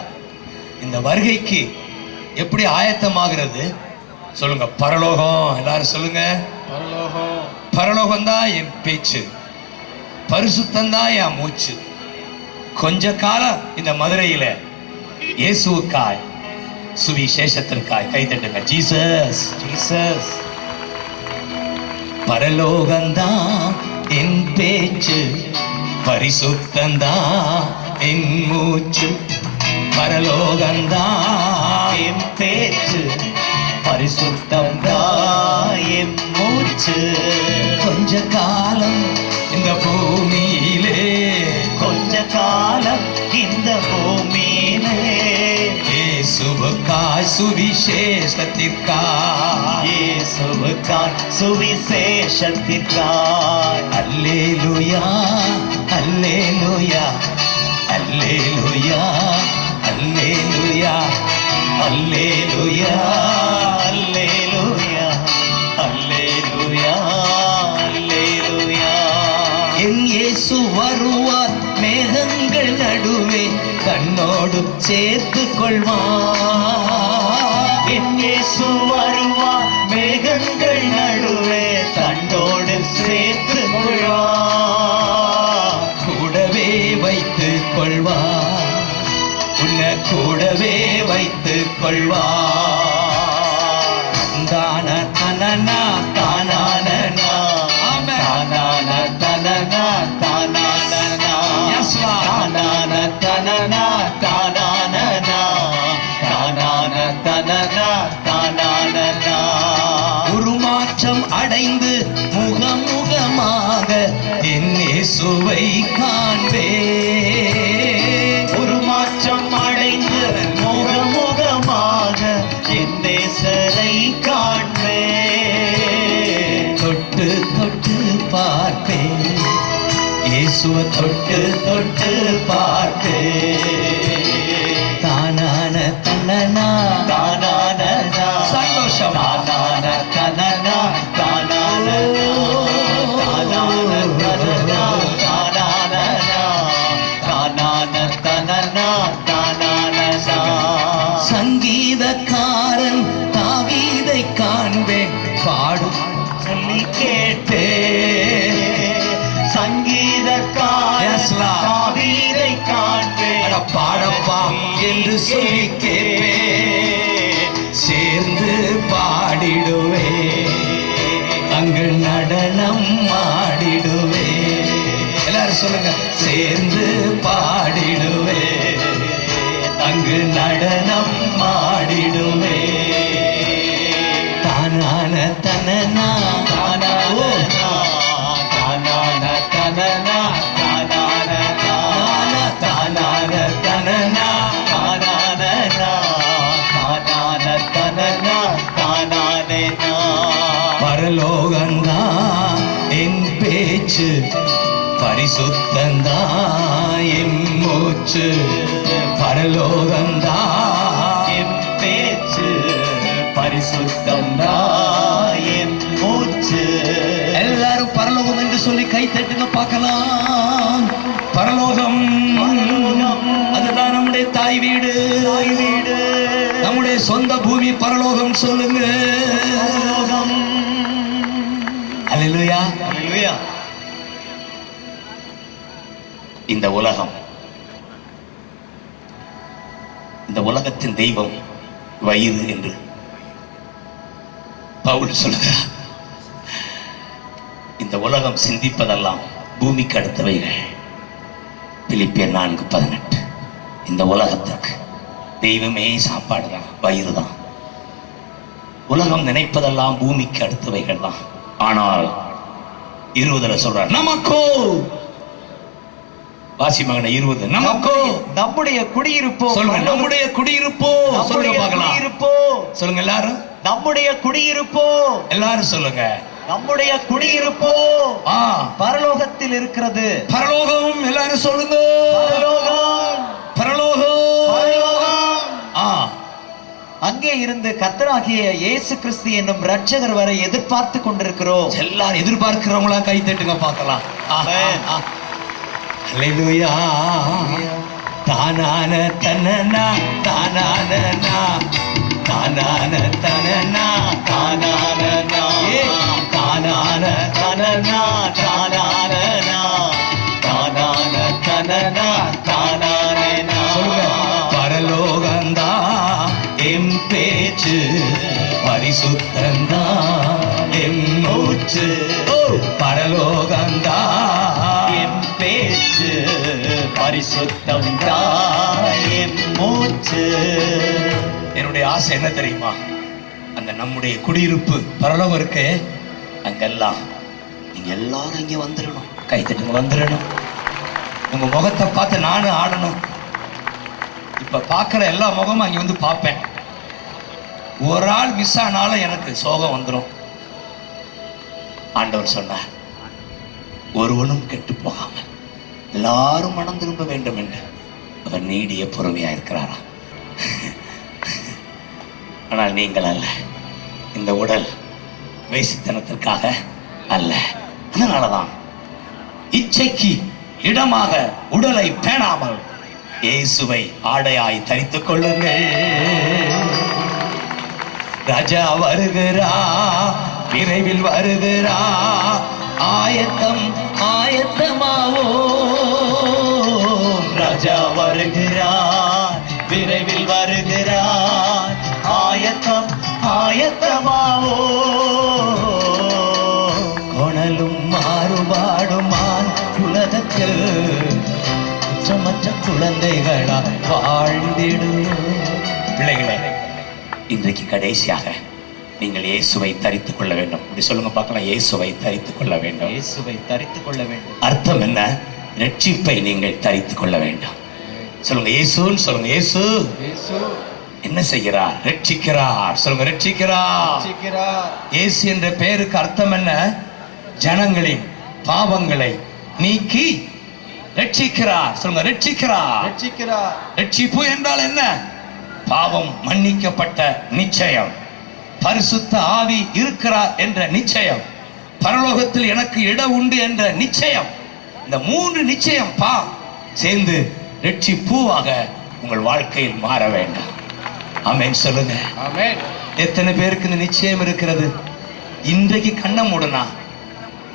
இந்த வருகைக்கு எப்படி ஆயத்தமாகிறது சொல்லுங்க. பரலோகம். எல்லாரும் சொல்லுங்க. பரலோகம். பரலோகம் தான் என் பேச்சு, பரிசுத்தம் தான் என் மூச்சு. கொஞ்ச காலம் இந்த மதுரையில இயேசுவுக்காய் சுவிசேஷத்திற்காய் கை தட்டுங்க. Jesus Jesus. பரலோகம்தான் என் பேச்சு, பரிசுத்தந்தான் என் மூச்சு. பரலோகம்தான் என் பேச்சு, பரிசுத்தம் தான் என் மூச்சு. கொஞ்ச காலம் இந்த பூமியிலே, கொஞ்ச காலம் இந்த பூமியிலே இயேசுவுக்காய் சுவிசேஷத்திற்காய், இயேசுவுக்காய் சுவிசேஷத்திற்காய். அல்லேலூயா அல்லேலூயா அல்லேலூயா அல்லேலூயா அல்லேலூயா அல்லேலூயா அல்லேலூயா அல்லேலூயா. என் இயேசு வருவார் மேகங்கள் நடுவே, தன்னோடு சேர்த்து கொள்வார். என் இயேசு வருவார் மேகங்கள் நடுவே, தன்னோடு சேர்த்து கொள்வார். கூடவே வைத்துக் கொள்வார், உன்னை கூடவே வைத்துக் கொள்வார். தான தனனா தானானனா. ஆமென். தானான தனனா தானானனா. Yes, Lord. தானான தனனா தானானனா. தானான தனனா தானானனா. உருமாற்றம் அடைந்து முகமுகமாக என் இயேசுவை காண்பே. உருமாற்றம் அடைந்து முகமுகமாக என் நேசரை காண்பே. தொட்டு தொட்டு பார்ப்பே, இயேசுவை தொட்டு தொட்டு பார்ப்பே. தானான தன்னனா தானானனா. சந்தோஷமா. தானான தனனா தானானனா. தானான தனனா தானானனா. தானான தனனா தானானனா. சங்கீதக்காரன் தாவீதை காண்பேன், பாடும் சொல்லி கேட்டே. சங்கீதக்காரன் Yes, Lord. தாவீதை காண்பேன். அட பாடப்பா என்று சொல்லி கேட்பேன், சேர்ந்து பாடிடுவே, அங்கு நடனம் ஆடிடுவே. எல்லாரும் சொல்லுங்க. சேர்ந்து பாடிடுவே, அங்கு நடனம் ஆடிடுவே. தானான தனனா தானானனா. தானான தனனா தானானனா. தானான தனனா. தானானனா. தானான தனனா தானானனா. பரலோகந்தான் என் பேச்சு, பரிசுத்தந்தான் என் மூச்சு. பரலோகந்தான் பரலோகந்தா என் பேச்சு பரிசுத்தந்தா என் மூச்சு. எல்லாரும் பரலோகம் என்று சொல்லி கை தட்டுங்க பார்க்கலாம். பரலோகம் அதுதான் நம்முடைய தாய் வீடு. நம்முடைய சொந்த பூமி பரலோகம் சொல்லுங்க. அல்லேலூயா. அல்லேலூயா. இந்த உலகம், இந்த உலகத்தின் தெய்வம் வயிறு என்று பவுல் சொல்கிறார். இந்த உலகம் சிந்திப்பதெல்லாம் பூமிக்கு அடுத்தவைகள். பிலிப்பியர் 4:18. இந்த உலகத்துக்கு தெய்வமே சாப்பாடு தான், வயிறு தான். உலகம் நினைப்பதெல்லாம் பூமிக்கு அடுத்தவைகள் தான். ஆனால் 20 சொல்றார், நமக்கோ, வாசி மகனை 20, நமக்கோ நம்முடைய குடியிருப்போ. சொல்லுங்க, நம்முடைய குடியிருப்போ. சொல்லுங்க பார்க்கலாம். குடியிருப்போ. சொல்லுங்க எல்லாரும். நம்முடைய குடியிருப்போ. எல்லாரும் சொல்லுங்க. நம்முடைய குடியிருப்போ பரலோகத்தில் இருக்கிறது. பரலோகம். எல்லாரும் சொல்லுங்க. பரலோகம். பரலோகம். பரலோகம். அங்கே இருந்து கர்த்தராகிய இயேசு கிறிஸ்து என்னும் இரட்சகர் வரை எதிர்பார்த்து கொண்டிருக்கிறோம். எல்லாரும் எதிர்பார்க்கிறவங்களா கை தட்டுங்க பார்க்கலாம். அல்லேலூயா. தானான தனனா தானான தானான தனனா தானான தானான தனனா தானான தானான தனனா தானான. சொல்லுங்க. பரலோகந்தா எம் பேச்சு பரிசுத்தந்தா எம் மூச்சு. பரலோகந்தா என் பேச்சு பரிசுத்தம் என் மூச்சு. என்னுடைய ஆசை என்ன தெரியுமா? அந்த நம்முடைய குடியிருப்பு பரலோகம் இருக்கு, அங்கெல்லாம் நீங்க எல்லாரும் இங்க வந்துடணும். கை தட்டுங்க, வந்துடணும். உங்க முகத்தை பார்த்து நானும் ஆடணும். இப்ப பார்க்கிற எல்லா முகமும் அங்க வந்து பார்ப்பேன். ஒரு ஆள் மிஸ் ஆனாலும் எனக்கு சோகம் வந்துடும். ஆண்டவர் சொன்னார், ஒருவனும் கெட்டு போகாமல் எல்லாரும் மனம் திரும்ப வேண்டும் என்று அவர் நீடிய பொறுமையா இருக்கிறாரா? ஆனால் நீங்கள் அல்ல. இந்த உடல் வேசித்தனத்திற்காக அல்ல. அதனாலதான் இச்சைக்கு இடமாக உடலை பேணாமல் இயேசுவை ஆடையாய் தரித்துக் கொள்ளுங்கள். ராஜா வருகிறா, விரைவில் வருகிறா, ஆயத்தம் ஆயத்தமாவோ. ராஜா வருகிறார், விரைவில் வருகிறார், ஆயத்தம் ஆயத்தமாவோ. கொணலும் மாறுபாடுமான் உலகத்தில் குற்றமற்ற குழந்தைகளா வாழ்ந்திடும். பிள்ளைகளே, இன்றைக்கு கடைசியாக நீங்கள் இயேசுவை தரித்துக் கொள்ள வேண்டும். இப்படி சொல்லுங்க பார்க்கலாம். இயேசுவை தரித்துக் கொள்ள வேண்டும். இயேசுவை தரித்துக் கொள்ள வேண்டும். அர்த்தம் என்ன? ரட்சிப்பை நீங்கள் தரித்துக் கொள்ள வேண்டும். சொல்லுங்க இயேசுன்னு சொல்லுங்க. இயேசு என்ன செய்கிறார்? ரட்சிக்கிறார். சொல்லுங்க, ரட்சிக்கிறார். இயேசு என்ற பெயருக்கு அர்த்தம் என்ன? ஜனங்களின் பாவங்களை நீக்கி ரட்சிக்கிறார். சொல்லுங்க, ரட்சிக்கிறார். ரட்சிப்பு என்றால் என்ன? பாவம் மன்னிக்கப்பட்ட நிச்சயம், பரிசுத்த ஆவி இருக்கிறார் என்ற நிச்சயம், பரலோகத்தில் எனக்கு இடம் உண்டு என்ற நிச்சயம். இந்த 3 நிச்சயம் சேர்ந்து ரட்சிப்பூவாக உங்கள் வாழ்க்கையில் மாற வேண்டும். ஆமென் சொல்லுங்க. எத்தனை பேருக்கு இந்த நிச்சயம் இருக்கிறது? இன்றைக்கு கண்ணை மூடனா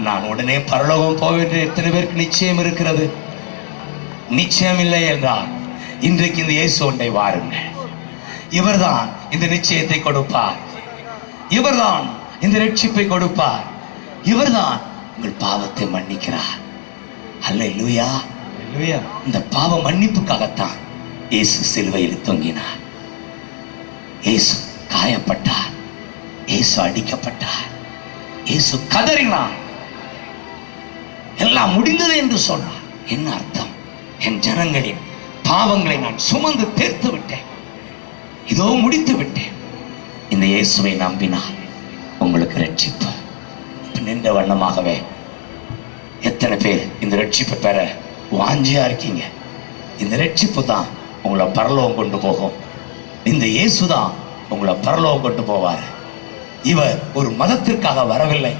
நான் உடனே பரலோகம் போவேன் எத்தனை பேருக்கு நிச்சயம் இருக்கிறது? நிச்சயம் இல்லை என்றால் இன்றைக்கு இந்த இயேசு ஒன்றை வாருங்கள். இவர்தான் இந்த நிச்சயத்தை கொடுப்பார். இவர்தான் இந்த ரட்சிப்பை கொடுப்பார். இவர்தான் உங்கள் பாவத்தை மன்னிக்கிறார். அல்லேலூயா. இந்த பாவ மன்னிப்புக்காகத்தான் இயேசு சிலுவையில் தொங்கினார். இயேசு காயப்பட்டார். இயேசு அடிக்கப்பட்டார். இயேசு கதறினார். எல்லாம் முடிந்தது என்று சொன்னார். என்ன அர்த்தம்? என் ஜனங்களின் பாவங்களை நான் சுமந்து தீர்த்து விட்டேன், இதோ முடித்து விட்டேன். இந்த இயேசுவை நம்பினால் உங்களுக்கு ரட்சிப்பு. நின்ற வண்ணமாகவே எத்தனை பேர் இந்த ரட்சிப்பை பெற வாஞ்சியா இருக்கீங்க? இந்த ரட்சிப்பு தான் உங்களை பரலோகம் கொண்டு போகும். இந்த இயேசுதான் உங்களை பரலோகம் கொண்டு போவார். இவர் ஒரு மதத்திற்காக வரவில்லை,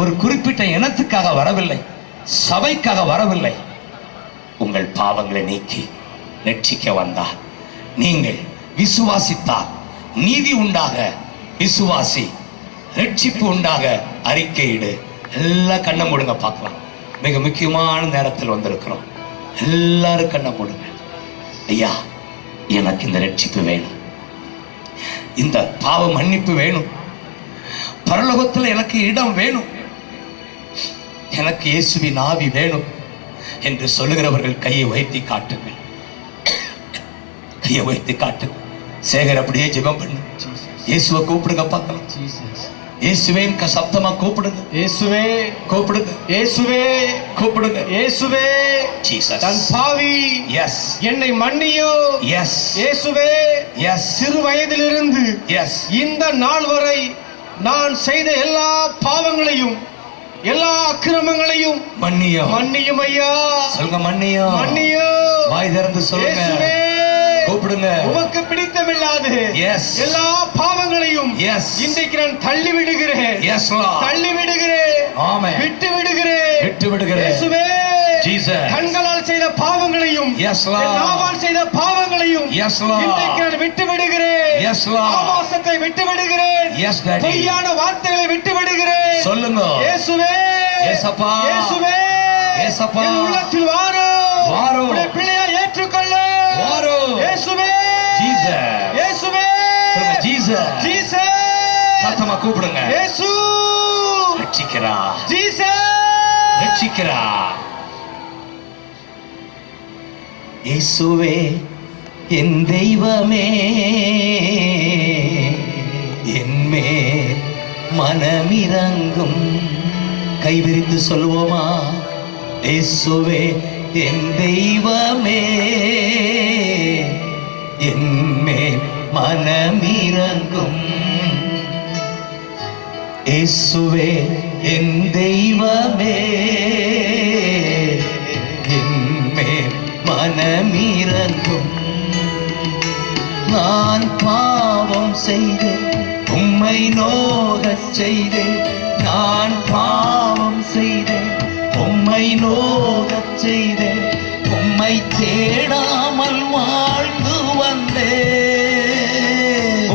ஒரு குறிப்பிட்ட இனத்துக்காக வரவில்லை, சபைக்காக வரவில்லை. உங்கள் பாவங்களை நீக்கி ரட்சிக்க வந்தார். நீங்கள் விசுவாசித்தால் நீதி உண்டாக விசுவாசி, ரட்சிப்பு உண்டாக அறிக்கையிடு. எல்லாம் கண்ணை மூடுங்க பார்க்கலாம். மிக முக்கியமான நேரத்தில் வந்திருக்கிறோம். எல்லாரும் கண்ணை மூடுங்க. ஐயா, எனக்கு இந்த ரட்சிப்பு வேணும், இந்த பாவ மன்னிப்பு வேணும், பரலோகத்தில் எனக்கு இடம் வேணும், எனக்கு இயேசுவின் ஆவி வேணும் என்று சொல்லுகிறவர்கள் கையை உயர்த்தி காட்டுங்கள். கையை உயர்த்தி காட்டுங்கள். சேகர் அப்படியே ஜெபம் பண்ணு. இயேசுவை கூப்பிடுங்க பார்க்கலாம். இயேசுவே சப்தமா கூப்பிடுங்க. இயேசுவே கூப்பிடுங்க. இயேசுவே கூப்பிடுங்க. இயேசுவே நான் பாவி, எஸ், என்னை மன்னியோ, எஸ், இயேசுவே, எஸ், சிறு வயதிலிருந்து எஸ், இந்த நாள் வரை நான் செய்த எல்லா பாவங்களையும் எல்லா அக்கிரமங்களையும் மன்னியோ, மன்னியும் ஐயா. சொல்லுங்க மன்னியோ, மன்னியோ. வாய் திறந்து சொல்லுங்க. இயேசுவே, கூப்பிடுங்க. உமக்கு பிடித்தமில்லாது எஸ், எல்லா பாவங்களையும் எஸ், இன்றைக்கு நான் தள்ளி விடுகிறேன். எஸ் லார்ட், தள்ளி விடுகிறேன். ஆமென். விட்டு விடுகிறேன். விட்டு விடுகிறேன். இயேசுவே, ஜீசஸ், கண்களால் செய்த பாவங்களையும் எஸ் லார்ட், நாவால் செய்த பாவங்களையும் எஸ் லார்ட், இன்றைக்கு நான் விட்டு விடுகிறேன். எஸ் லார்ட், ஆபாசத்தை விட்டு விடுகிறேன். எஸ் டாடி, பொய்யான வார்த்தைகளை விட்டு விடுகிறேன். சொல்லுங்க. இயேசுவே, இயேசப்பா, இயேசுவே, இயேசப்பா, என் உள்ளத்தில் வாரோ, வாரோ, உம்முடைய பிள்ளையை ஏற்றுக்கொள்ள வாரோ. இயேசுவே, ஜீசஸ், இயேசுவே, சொல்லுங்க. ஜீசஸ், ஜீசஸ், சத்தமா கூப்பிடுங்க. இயேசு ரட்சிக்கிறா, ஜீசஸ், ரட்சிக்கிறா. இயேசுவே என் தெய்வமே, என்மேல் மனமிரங்கும். கைவிரித்து சொல்லுவோமா? இயேசுவே என் தெய்வமே, என்மேல் மனமிரங்கும். இயேசுவே என் தெய்வமே, என்மேல் மனமிரங்கும். நான் பாவம் செய்தேன், உம்மை நோகச் செய்தேன். நான் பாவம் செய்தேன், உம்மை நோகச் செய்தேன். உம்மை தேடாமல் வாழ்ந்து வந்தேன்,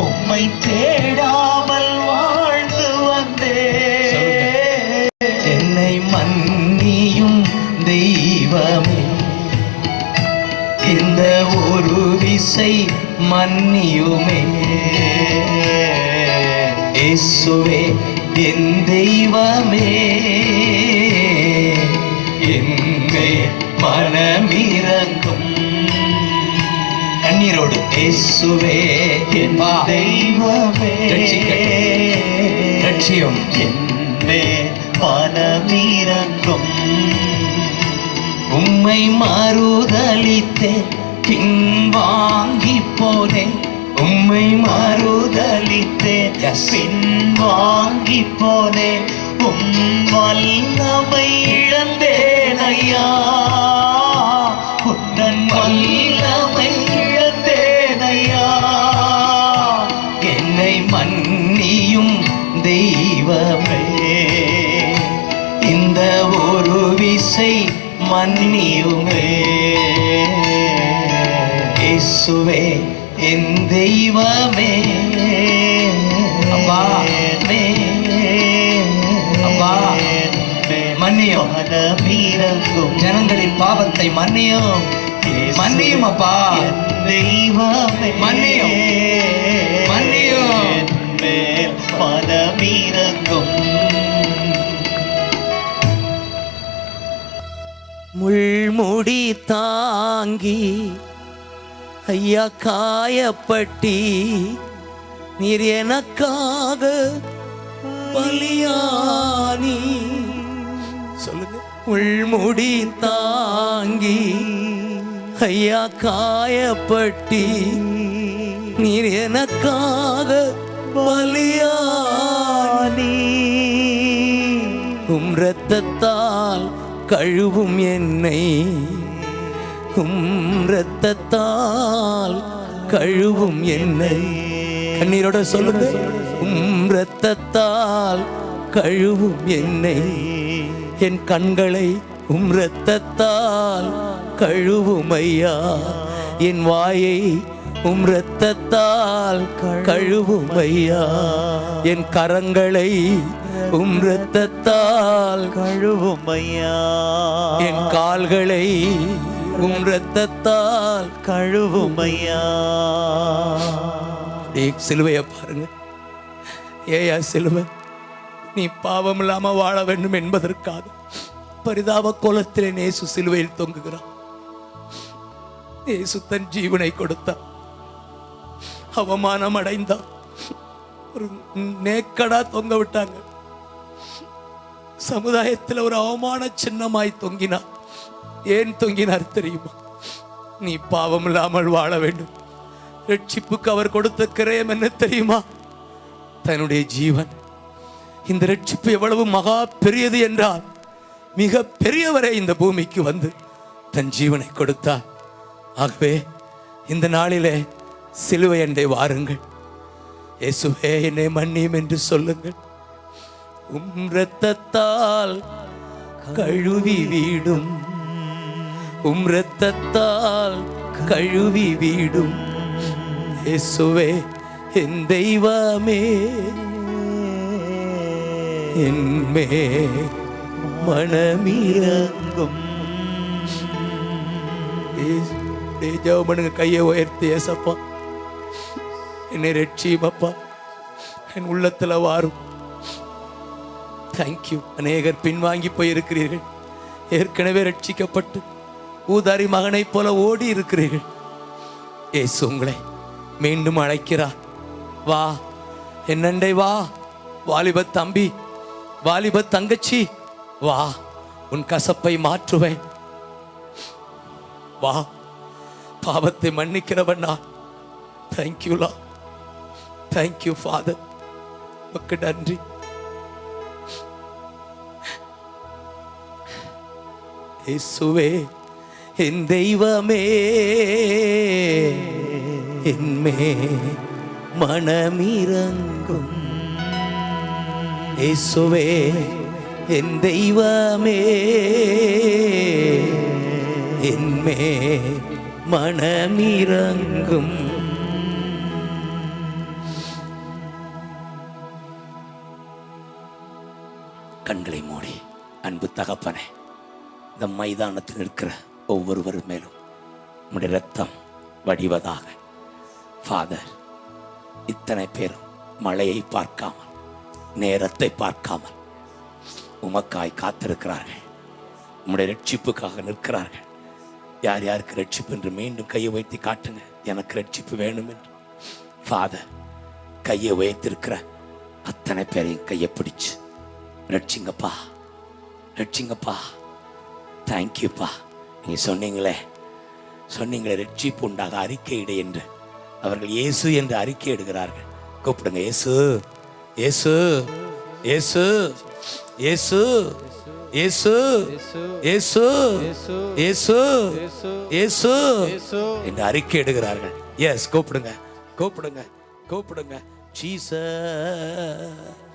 உம்மை தேடாமல் வாழ்ந்து வந்தேன். என்னை மன்னியும் தெய்வமே, இந்த ஒரு விசை மன்னியுமே. இயேசுவே என் தெய்வமே, என்மேல் மனமிரங்கும். கண்ணீரோடு இயேசுவே என் தெய்வமே, லட்சியம் என்மேல் மனமிரங்கும். உம்மை மறுதலித்தேன், பின்வாங்கி போனேன். உம்மை மறுதலித்தேன், பின்வாங்கி போனேன். உம் வல்லமை இழந்தேன் ஐயா, உன்னன் வல்லமை இழந்தேன் ஐயா. என்னை மன்னியும் தெய்வமே, இந்த ஒரு விசை மன்னியுமே. இயேசுவே என் தெய்வமே, அப்பா, அப்பா, மன்னியும். ஜனங்களின் பாவத்தை மன்னியும், மன்னியும் அப்பா. தெய்வமே மன்னியும், மன்னியும். மனமிரங்கும். முள்முடி தாங்கி ஐயா காயப்பட்டி, நீர் எனக்காக பலியானி. சொல்லுங்க. முள்முடி தாங்கி ஐயா காயப்பட்டி, நீர் எனக்காக பலியானி. உம் இரத்தத்தால் கழுவும் என்னை இரத்தத்தால் கழுவும் என்னை. கண்ணீரோட சொல்லுங்க. இரத்தத்தால் கழுவும் என்னை. என் கண்களை இரத்தத்தால் கழுவும் ஐயா. என் வாயை இரத்தத்தால் கழுவும் ஐயா. என் கரங்களை இரத்தத்தால் கழுவும் ஐயா. என் கால்களை இரத்தத்தால் கழுவும் ஐயா. சிலுவையை பாருங்க. ஏயா சிலுவை? நீ பாவம் இல்லாம வாழ வேண்டும் என்பதற்காக பரிதாப கோலத்திலே இயேசு சிலுவையில் தொங்குகிறார். இயேசு தன் ஜீவனை கொடுத்தார். அவமானம் அடைந்தார். ஒரு நேக்கடா தொங்க விட்டாங்க. சமுதாயத்தில் ஒரு அவமான சின்னமாய் தொங்கினார். ஏன் தொங்கினார் தெரியுமா? நீ பாவம் இல்லாமல் வாழ வேண்டும். ரட்சிப்புக்கு அவர் கொடுத்த கிரயம் என்ன தெரியுமா? தன்னுடைய ஜீவன். இந்த ரட்சிப்பு எவ்வளவு மகா பெரியது என்றால், மிக பெரியவரை இந்த பூமிக்கு வந்து தன் ஜீவனை கொடுத்தார். ஆகவே இந்த நாளிலே சிலுவை அண்டை வாருங்கள். இயேசுவே என்னை மன்னியும் என்று சொல்லுங்கள். இரத்தத்தால் கழுவி வீடும். இரத்தத்தால் கழுவி வீடும். இயேசுவே என் தெய்வமே, என்மே மனமிரங்கும். ஜெபமனுங்க கையை உயர்த்தி, ஏசப்பா என்னை ரட்சியுமப்பா, என் உள்ளத்துல வாரும். தேங்க்யூ. அநேகர் பின்வாங்கி போயிருக்கிறீர்கள். ஏற்கனவே ரட்சிக்கப்பட்டு ஊதாரி மகனை போல ஓடி இருக்கிறீர்கள். இயேசு உங்களை மீண்டும் அழைக்கிறார். வா என்னண்டை வா. வாலிப தம்பி, வாலிப தங்கச்சி, வா, உன் கசப்பை மாற்றுவேன். வா, பாவத்தை மன்னிக்கிறவன் நான். தேங்க்யூ லா, தேங்க்யூ ஃபாதர். உமக்கு நன்றி. இயேசுவே என் தெய்வமே, என்மே மனமிரங்கும். இயேசுவே என் தெய்வமே, என்மே மனமிரங்கும். கண்களை மூடி, அன்பு தகப்பனே, இந்த மைதானத்தில் இருக்கிற ஒவ்வொருவர் மேலும் உம்முடைய ரத்தம் வடிவதாக. ஃபாதர், இத்தனை பேரும் மழையை பார்க்காமல், நேரத்தை பார்க்காமல் உமக்காய் காத்திருக்கிறார்கள். உம்முடைய ரட்சிப்புக்காக நிற்கிறார்கள். யார் யாருக்கு ரட்சிப்பு என்று மீண்டும் கையை உயர்த்தி காட்டுங்க. எனக்கு ரட்சிப்பு வேணும் என்று. ஃபாதர், கையை உயர்த்திருக்கிற அத்தனை பேரையும் கையை பிடிச்சு ரட்சிங்கப்பா, ரட்சிங்கப்பா. தேங்க்யூப்பா. நீங்கள் சொன்னீங்களே ரட்சிப்பு உண்டாக அறிக்கையிடு என்று. அவர்கள் இயேசு என்று அறிக்கை இடுகிறார்கள். கூப்பிடுங்க, இயேசு, இயேசு, இயேசு, இயேசு, இயேசு, இயேசு, இயேசு, இயேசு என்று அறிக்கை இடுகிறார்கள். எஸ், கூப்பிடுங்க, கூப்பிடுங்க, கூப்பிடுங்க. ஜீசஸ்.